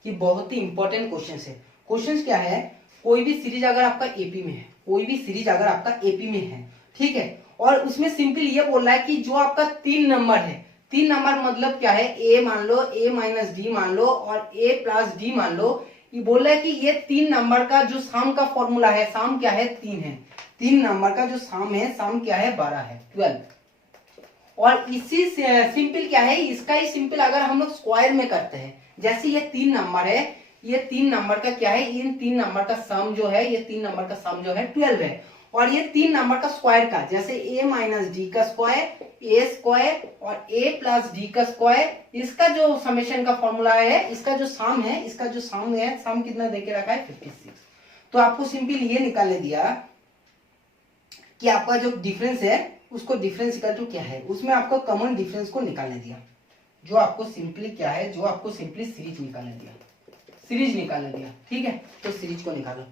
कि बहुत ही इंपॉर्टेंट क्वेश्चंस है। क्वेश्चंस क्या है, कोई भी सीरीज अगर आपका एपी में है, कोई भी सीरीज अगर आपका एपी में है, ठीक है, और उसमें सिंपल ये बोल रहा है कि जो आपका 3 नंबर है, तीन नंबर मतलब क्या है, ए मान लो, ए माइनस डी मान लो और ए प्लस डी मान लो। ये बोल रहा है कि ये तीन नंबर का जो सम का फॉर्मूला है, सम क्या है, तीन है, तीन नंबर का जो सम है, सम क्या है, 12 है, 12। और इसी सिंपल क्या है, इसका ही सिंपल अगर हम लोग स्क्वायर में करते हैं, जैसे ये तीन नंबर है, ये तीन नंबर का क्या है, इन तीन नंबर का सम जो है, ये तीन नंबर का सम जो है 12 है। और ये तीन नंबर का स्क्वायर का, जैसे a माइनस डी का स्क्वायर, a स्क्वायर और a प्लस डी का स्क्वायर, इसका जो समेशन का फॉर्मूला है, इसका जो सम है, इसका जो सम है, सम कितना देके रखा है, 56। तो आपको सिंपल ये निकालने दिया कि आपका जो डिफरेंस है उसको डिफरेंस इक्वल टू क्या है, उसमें आपको कॉमन डिफरेंस को निकालने दिया, जो आपको सिंपली क्या है, जो आपको सिंपली सीरीज निकालने दिया, सीरीज निकालने दिया। ठीक है, तो सीरीज को निकालो,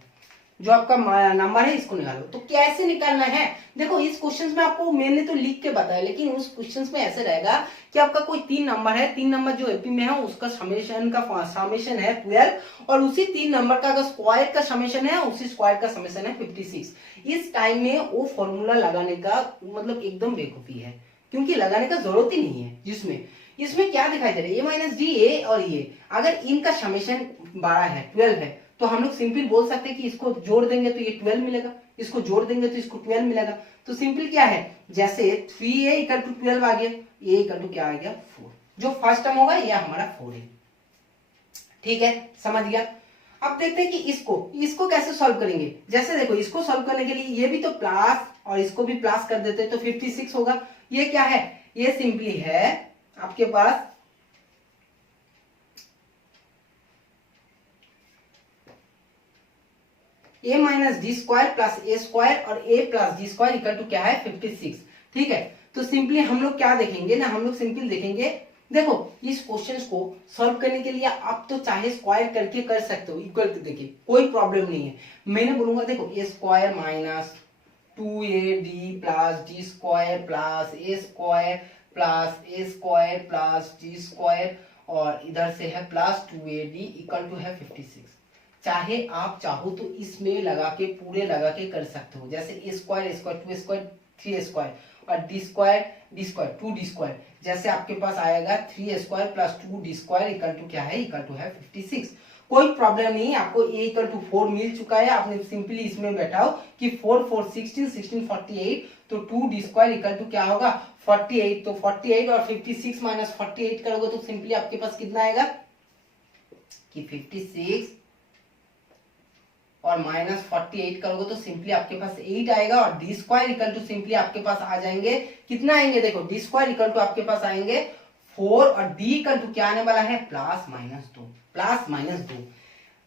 जो आपका नंबर है इसको निकालो। तो कैसे निकालना है, देखो इस क्वेश्चन में आपको मैंने तो लिख के बताया, लेकिन उस क्वेश्चन में ऐसे रहेगा कि आपका कोई तीन नंबर है, तीन नंबर जो एपी में है उसका समेशन है 12 और उसी तीन नंबर का स्क्वायर का समेशन है, उसी स्क्वायर का समेशन है 56। इस टाइम में वो फॉर्मूला लगाने का मतलब एकदम बेवकूफी है, क्योंकि लगाने का जरूरत ही नहीं है। जिसमें इसमें क्या दिखाई दे रहा है, ए माइनस डी ए और ये, अगर इनका समेशन 12 है, 12 है, तो हम लोग सिंपल बोल सकते हैं कि इसको जोड़ देंगे तो ये 12 मिलेगा, इसको जोड़ देंगे तो इसको 12 मिलेगा। तो सिंपल क्या है, जैसे 3a इक्वल टू 12 आ गया, a इक्वल टू क्या आ गया, 4। जो फर्स्ट टर्म होगा ये हमारा 4 है। ठीक है, समझ गया। अब देखते हैं कि इसको कैसे सॉल्व करेंगे। जैसे देखो, इसको सॉल्व करने के लिए ये भी तो प्लस और इसको भी प्लस कर देते तो 56 होगा। ये क्या है, ये सिंपली है आपके पास a minus D square plus A square और a plus D square equal to क्या है, 56। ठीक है, तो सिंपली हम लोग क्या देखेंगे ना, हम लोग सिंपल देखेंगे, देखो इस क्वेश्चन को सॉल्व करने के लिए आप तो चाहे स्क्वायर करके कर सकते हो, इक्वल देखिए कोई प्रॉब्लम नहीं है। मैंने बोलूंगा देखो A square minus 2ad plus D square plus A square plus A square plus D square और इधर से है प्लस 2ad इक्वल टू है 56। चाहे आप चाहो तो इसमें लगा के पूरे लगा के कर सकते हो, जैसे A square square 2 square 3 square और डी स्क्वायर 2 डी स्क्वायर, जैसे आपके पास आएगा 3 square plus 2 D square equal to क्या है, इक्वल टू है 56। कोई प्रॉब्लम नहीं है, आपको a इक्वल टू 4 मिल चुका है, आपने सिंपली इसमें बैठाओ कि 4 4 16 16 48, तो 2 डी स्क्वायर इक्वल टू क्या होगा, 48। तो 48 और 56 माइनस 48 करोगे तो सिंपली आपके पास कितना आएगा कि 56 और माइनस 48 करोगे तो सिंपली आपके पास 8 आएगा और D square equal to simply आपके पास आ जाएंगे कितना आएंगे, देखो डी स्क्वायर इक्वल टू आपके पास आएंगे 4 और डी इक्वल टू क्या आने वाला है, प्लस माइनस 2।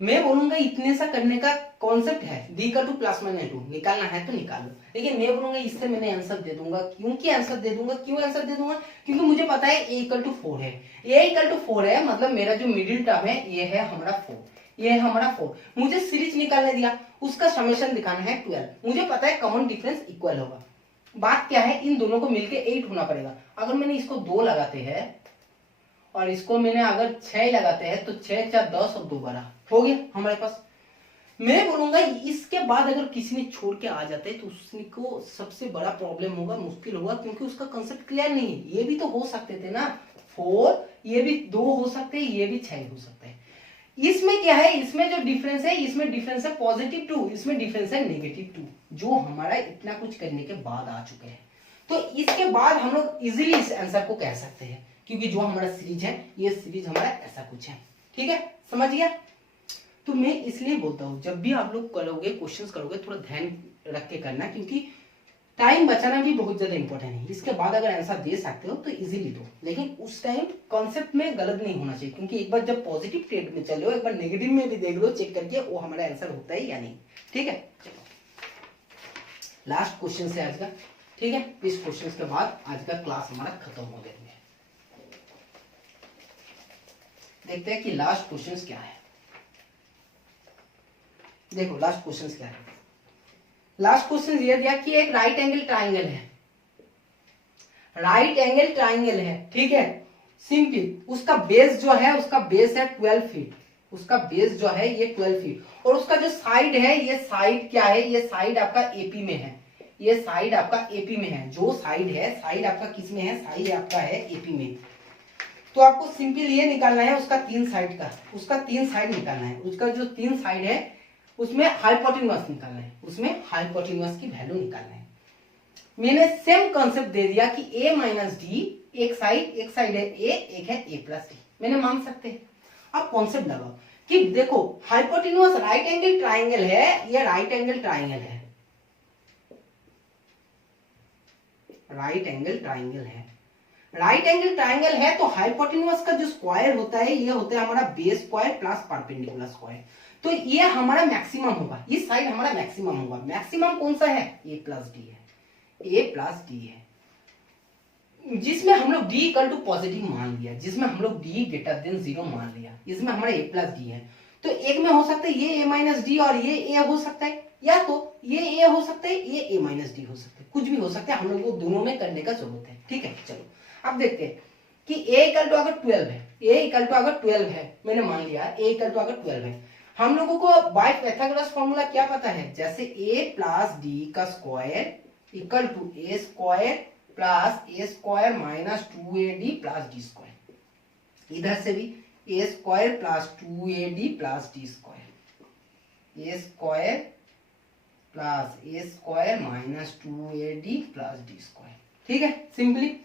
मैं बोलूंगा इतने सा करने का कॉन्सेप्ट है, D equal two plus minus 2 निकालना है तो निकालो, लेकिन मैं बोलूंगा इससे मैंने आंसर दे दूंगा। क्यों आंसर दे दूंगा, क्योंकि मुझे पता है a इक्वल टू 4 है, a इक्वल टू 4 है, मतलब मेरा जो मिडिल टर्म है ये है हमारा 4, ये है हमारा 4। मुझे सीरीज निकालने दिया, उसका समेशन दिखाना है 12। मुझे पता है कॉमन डिफरेंस इक्वल होगा। बात क्या है, इन दोनों को मिलके 8 होना पड़ेगा। अगर मैंने इसको 2 लगाते हैं और इसको मैंने अगर 6 लगाते हैं तो 6 4 10 और 2 12 हो गया हमारे पास। मैं बोलूंगा इसके बाद अगर किसी ने छोड़ के आ जाते तो उसको सबसे बड़ा प्रॉब्लम होगा, मुश्किल होगा, क्योंकि उसका कंसेप्ट क्लियर नहीं है। ये भी तो हो सकते थे ना 4, ये भी 2 हो सकते हैं, ये भी 6 हो सकते हैं। इसमें क्या है, इसमें जो डिफरेंस है, इसमें डिफरेंस है +2, इसमें डिफरेंस है -2, जो हमारा इतना कुछ करने के बाद आ चुके हैं। तो इसके बाद हम लोग इजीली इस आंसर को कह सकते हैं, क्योंकि जो हमारा सीरीज है ये सीरीज हमारा ऐसा कुछ है। ठीक है, समझ गया। तो मैं इसलिए बोलता हूं जब भी आप लोग करोगे, क्वेश्चंस करोगे, थोड़ा ध्यान रख के करना, क्योंकि टाइम बचाना भी बहुत ज्यादा इंपॉर्टेंट है। इसके बाद अगर आंसर दे सकते हो तो इजीली दो, लेकिन उस टाइम कॉन्सेप्ट में गलत नहीं होना चाहिए, क्योंकि एक बार जब पॉजिटिव ट्रेड में चले हो, एक बार नेगेटिव में भी देख लो, चेक करके वो हमारा आंसर होता है या नहीं। ठीक है, चलो लास्ट क्वेश्चन से आज का। ठीक है, इस क्वेश्चन के बाद आज का क्लास हमारा खत्म हो जाएंगे। देखते हैं कि लास्ट क्वेश्चन क्या है। देखो लास्ट क्वेश्चन क्या है। लास्ट क्वेश्चन ये दिया कि एक राइट एंगल ट्राइंगल है, राइट एंगल ट्राइंगल है। ठीक है, सिंपल उसका बेस जो है, उसका बेस है 12 फीट, उसका बेस जो है ये 12 फीट, और उसका जो साइड है, ये साइड क्या है, ये साइड आपका एपी में है, ये साइड आपका एपी में है, जो साइड है, साइड आपका किस में है, साइड आपका है एपी में। तो आपको सिंपल ये निकालना है उसका 3 साइड का, उसका 3 साइड निकालना है, उसका जो 3 साइड है उसमें हाइपोटेन्यूज निकालना है, उसमें हाइपोटेन्यूज की वैल्यू निकालना है। मैंने सेम कॉन्सेप्ट दे दिया कि a माइनस डी, एक साइड है a, एक है a प्लस डी, मैंने मान सकते हैं। अब कॉन्सेप्ट लगाओ कि देखो हाइपोटेन्यूज राइट एंगल ट्राइंगल है, ये राइट एंगल ट्राइंगल है, राइट एंगल ट्राइंगल है, राइट एंगल ट्राइंगल है तो हाइपोटेन्यूज का जो स्क्वायर होता है ये होता है हमारा base square plus perpendicular square, तो ये हमारा मैक्सिमम होगा, इस साइड हमारा मैक्सिमम होगा। मैक्सिमम कौन सा है, a प्लस डी है, a प्लस डी है, जिसमें हम लोग d इक्वल टू पॉजिटिव मान लिया, जिसमें हम लोग d ग्रेटर देन 0 मान लिया, इसमें हमारा a प्लस डी है। तो एक में हो सकता है ये a माइनस डी और ये a हो सकता है, या तो ये a हो सकता है, ये a माइनस डी हो सकता है, कुछ भी हो सकता है, हम लोग को दोनों में करने का जरूरत है। ठीक है, चलो अब देखते हैं कि a इक्वल टू अगर 12 है, a इक्वल टू अगर 12 है, मैंने मान लिया a इक्वल टू अगर 12 है, हम लोगों को बाय पाइथागोरस फॉर्मूला क्या पता है, जैसे a प्लस डी का square equal to a square plus a square minus 2ad plus D square, इधर से भी a square plus 2ad plus D square, a square plus a square minus 2ad plus D square. ठीक है, सिंपली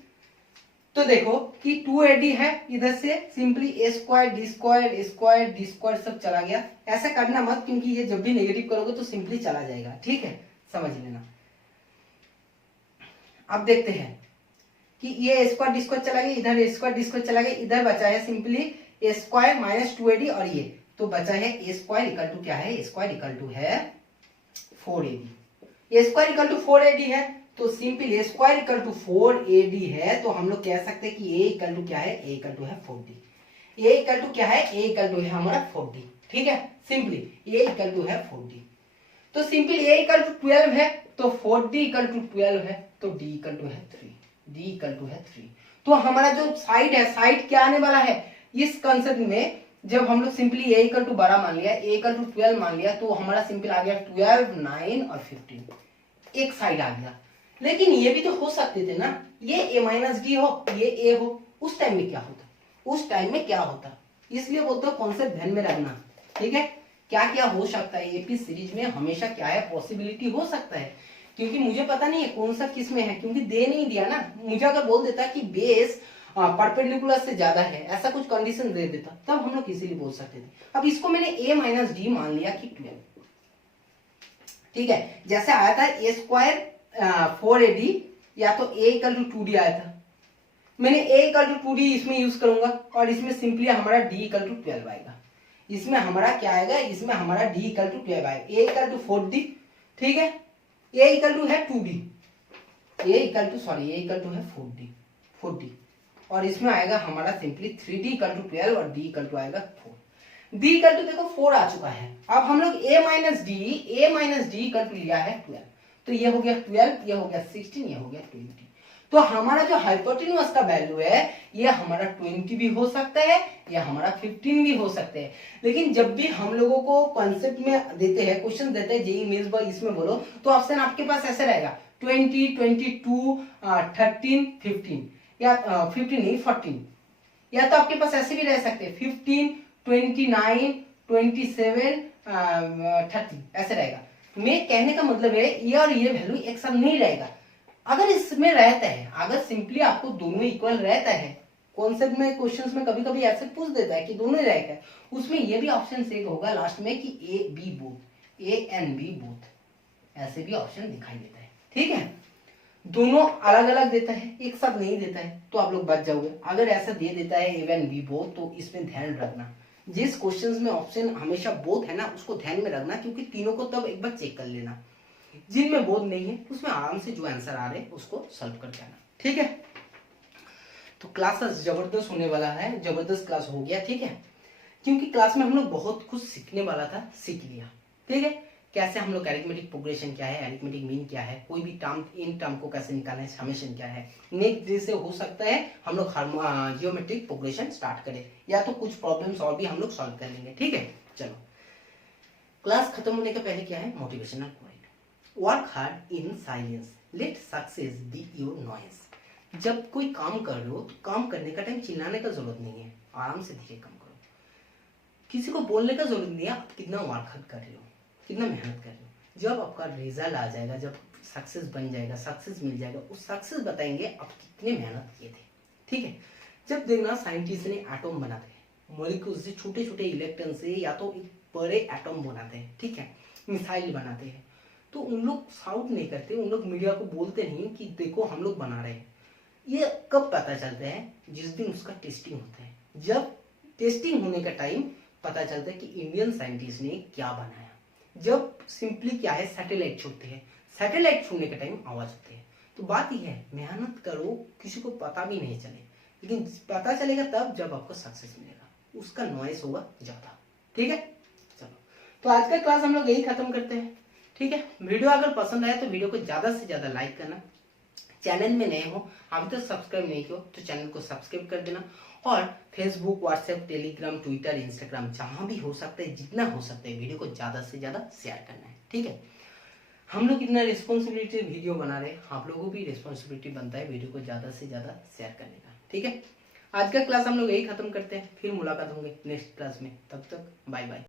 तो देखो कि 2ad है, इधर से simply a square D square, a square D square सब चला गया। ऐसा करना मत, क्योंकि ये जब भी नेगेटिव करोगे तो सिंपली चला जाएगा। ठीक है, समझ लेना। अब देखते हैं कि ये a स्क्वायर डी स्क्वायर चला गया, इधर a स्क्वायर डी स्क्वायर चला गया, इधर बचा है simply a square minus 2ad और ये तो बचा है a स्क्वायर इक्वल टू क्या है, a स्क्वायर इक्वल टू है 4ad। a square equal to 4ad है तो simple a square equal to 4ad है, तो हम लोग कह सकते हैं कि a इक्वल टू क्या है, a इक्वल टू है 4d। a इक्वल टू क्या है, a इक्वल टू है हमारा 4d। ठीक है, सिंपली a इक्वल टू है 4d, तो सिंपल a इक्वल टू 12 है तो 4d इक्वल टू 12 है, तो d इक्वल टू है 3, d इक्वल टू है 3। तो हमारा जो साइड है, साइड क्या आने वाला है इस कंसेप्ट में, जब हम लोग सिंपली a इक्वल टू 12 मान लिया, a इक्वल टू 12 मान लिया, तो हमारा सिंपल आ गया 12, 9 और 15, एक साइड आ गया। लेकिन ये भी तो हो सकते थे ना, ये a माइनस डी हो, ये a हो, उस टाइम में क्या होता, उस टाइम में क्या होता, इसलिए बोलते हो कॉन्सेप्ट ध्यान में रखना। ठीक है, क्या क्या हो सकता है एपी सीरीज में, हमेशा क्या है पॉसिबिलिटी हो सकता है, क्योंकि मुझे पता नहीं है कौन सा किस में है, क्योंकि दे नहीं दिया ना। मुझे अगर बोल देता कि बेस परपेंडिकुलर से ज्यादा है, ऐसा कुछ कंडीशन दे देता, तब हम लोग इजीली बोल सकते थे। अब इसको मैंने a माइनस डी मान लिया कि 12। ठीक है, जैसे आया था a स्क्वायर 4ad, या तो a इक्वल टू 2d आया था, मैंने a इक्वल टू 2d इसमें यूज करूंगा, और इसमें सिंपली हमारा d इक्वल टू 12 आएगा। इसमें हमारा क्या आएगा, इसमें हमारा d इक्वल टू 12 आएगा, a इक्वल टू 4d। ठीक है, a इक्वल टू है 2d, a इक्वल टू है 4d, और इसमें आएगा हमारा सिंपली 3d इक्वल टू 12 और d इक्वल टू आएगा 4। d इक्वल टू देखो 4 आ चुका है। अब हम लोग a minus D equal to लिया है 12, तो ये हो गया 12, ये हो गया 16, ये हो गया 20। तो हमारा जो हाइपोटेन्यूज का वैल्यू है ये हमारा 20 भी हो सकता है, या हमारा 15 भी हो सकते हैं। लेकिन जब भी हम लोगों को कॉन्सेप्ट में देते हैं, क्वेश्चन देते हैं जेईई मेंस बाय इसमें बोलो, तो ऑप्शन आपके पास ऐसे रहेगा 20, 22, 13, 15, या 15 नहीं 14, या तो आपके पास ऐसे भी रह सकते हैं 15, 29, 27, 30, ऐसे रहेगा। मैं कहने का मतलब है ये और ये वैल्यू एक साथ नहीं रहेगा। अगर इसमें रहता है, अगर सिंपली आपको दोनों इक्वल रहता है, कॉन्सेप्ट में क्वेश्चंस में कभी कभी ऐसे पूछ देता है कि दोनों ही रहेगा, उसमें ये भी ऑप्शन से होगा लास्ट में कि A B both, A and B both, ऐसे भी ऑप्शन दिखाई देता है। ठीक है, दोनों अलग अलग देता है, एक साथ नहीं देता है, तो आप लोग बच जाओगे। अगर ऐसा दे देता है ए एंड बी बोथ, तो इसमें ध्यान रखना, जिस क्वेश्चंस में ऑप्शन हमेशा बोथ है ना, उसको ध्यान में रखना, क्योंकि तीनों को तब एक बार चेक कर लेना। जिनमें बोध नहीं है उसमें आराम से जो आंसर आ रहे हैं उसको सॉल्व कर जाना। ठीक है, तो क्लास जबरदस्त होने वाला है, जबरदस्त क्लास हो गया। ठीक है, क्योंकि क्लास में हम लोग बहुत कुछ सीखने वाला था, सीख लिया। ठीक है, कैसे हम लोग अरिथमेटिक प्रोग्रेशन क्या है, अरिथमेटिक मीन क्या है, कोई भी टर्म इन टर्म को कैसे निकालना है, समेशन क्या है। नेक्स्ट डे से हो सकता है हम लोग जियोमेट्रिक प्रोग्रेशन स्टार्ट करें, या तो कुछ प्रॉब्लम्स और भी हम लोग सॉल्व कर लेंगे। ठीक है, चलो क्लास खत्म होने के पहले क्या है, motivational point. Work hard in silence, let success be your noise. जब कोई काम कर रहे हो तो काम करने का टाइम चिल्लाने का जरूरत नहीं है, आराम से धीरे काम करो। किसी को बोलने का जरूरत नहीं है आप कितना वर्क हार्ड कर रहे हो, कितना मेहनत कर रहे हो। जब आपका रिजल्ट आ जाएगा, जब सक्सेस बन जाएगा, सक्सेस मिल जाएगा, उस सक्सेस बताएंगे आप कितने मेहनत किए थे। ठीक है, जब देखना साइंटिस्ट ने एटम बनाते हैं, मॉलिक्यूल से छोटे छोटे इलेक्ट्रॉन से या तो एक बड़े एटम बनाते हैं, ठीक है, मिसाइल बनाते हैं, तो उन लोग शाउट नहीं करते, उन लोग मीडिया को बोलते नहीं कि देखो हम लोग बना रहे हैं। ये कब पता चलता है? जिस दिन उसका टेस्टिंग होता है। जब टेस्टिंग होने का टाइम पता चलता है कि इंडियन साइंटिस्ट ने क्या बनाया। जब सिंपली क्या है, सैटेलाइट छोड़ते हैं, सैटेलाइट छोड़ने का टाइम आवाज होती है। तो बात यह है, मेहनत करो, किसी को पता भी नहीं चले, लेकिन पता चलेगा तब जब आपको सक्सेस मिलेगा, उसका नॉइस होगा ज्यादा। ठीक है, चलो तो आज का क्लास हम लोग यही खत्म करते हैं। ठीक है, वीडियो अगर पसंद आए तो वीडियो को ज्यादा से ज्यादा लाइक करना। चैनल में नए हो, अभी तक सब्सक्राइब नहीं किया तो चैनल को सब्सक्राइब कर देना। और Facebook, WhatsApp, Telegram, Twitter, Instagram, जहां भी हो सकता है, जितना हो सकता है वीडियो को ज्यादा से ज्यादा शेयर करना है। ठीक है, हम लोग इतना रिस्पॉन्सिबिलिटी वीडियो बना रहे हैं, आप लोगों को भी रिस्पॉन्सिबिलिटी बनता है वीडियो को ज्यादा से ज्यादा शेयर करने का। ठीक है, आज का क्लास हम लोग यही खत्म करते हैं, फिर मुलाकात होंगे नेक्स्ट क्लास में, तब तक बाय बाय।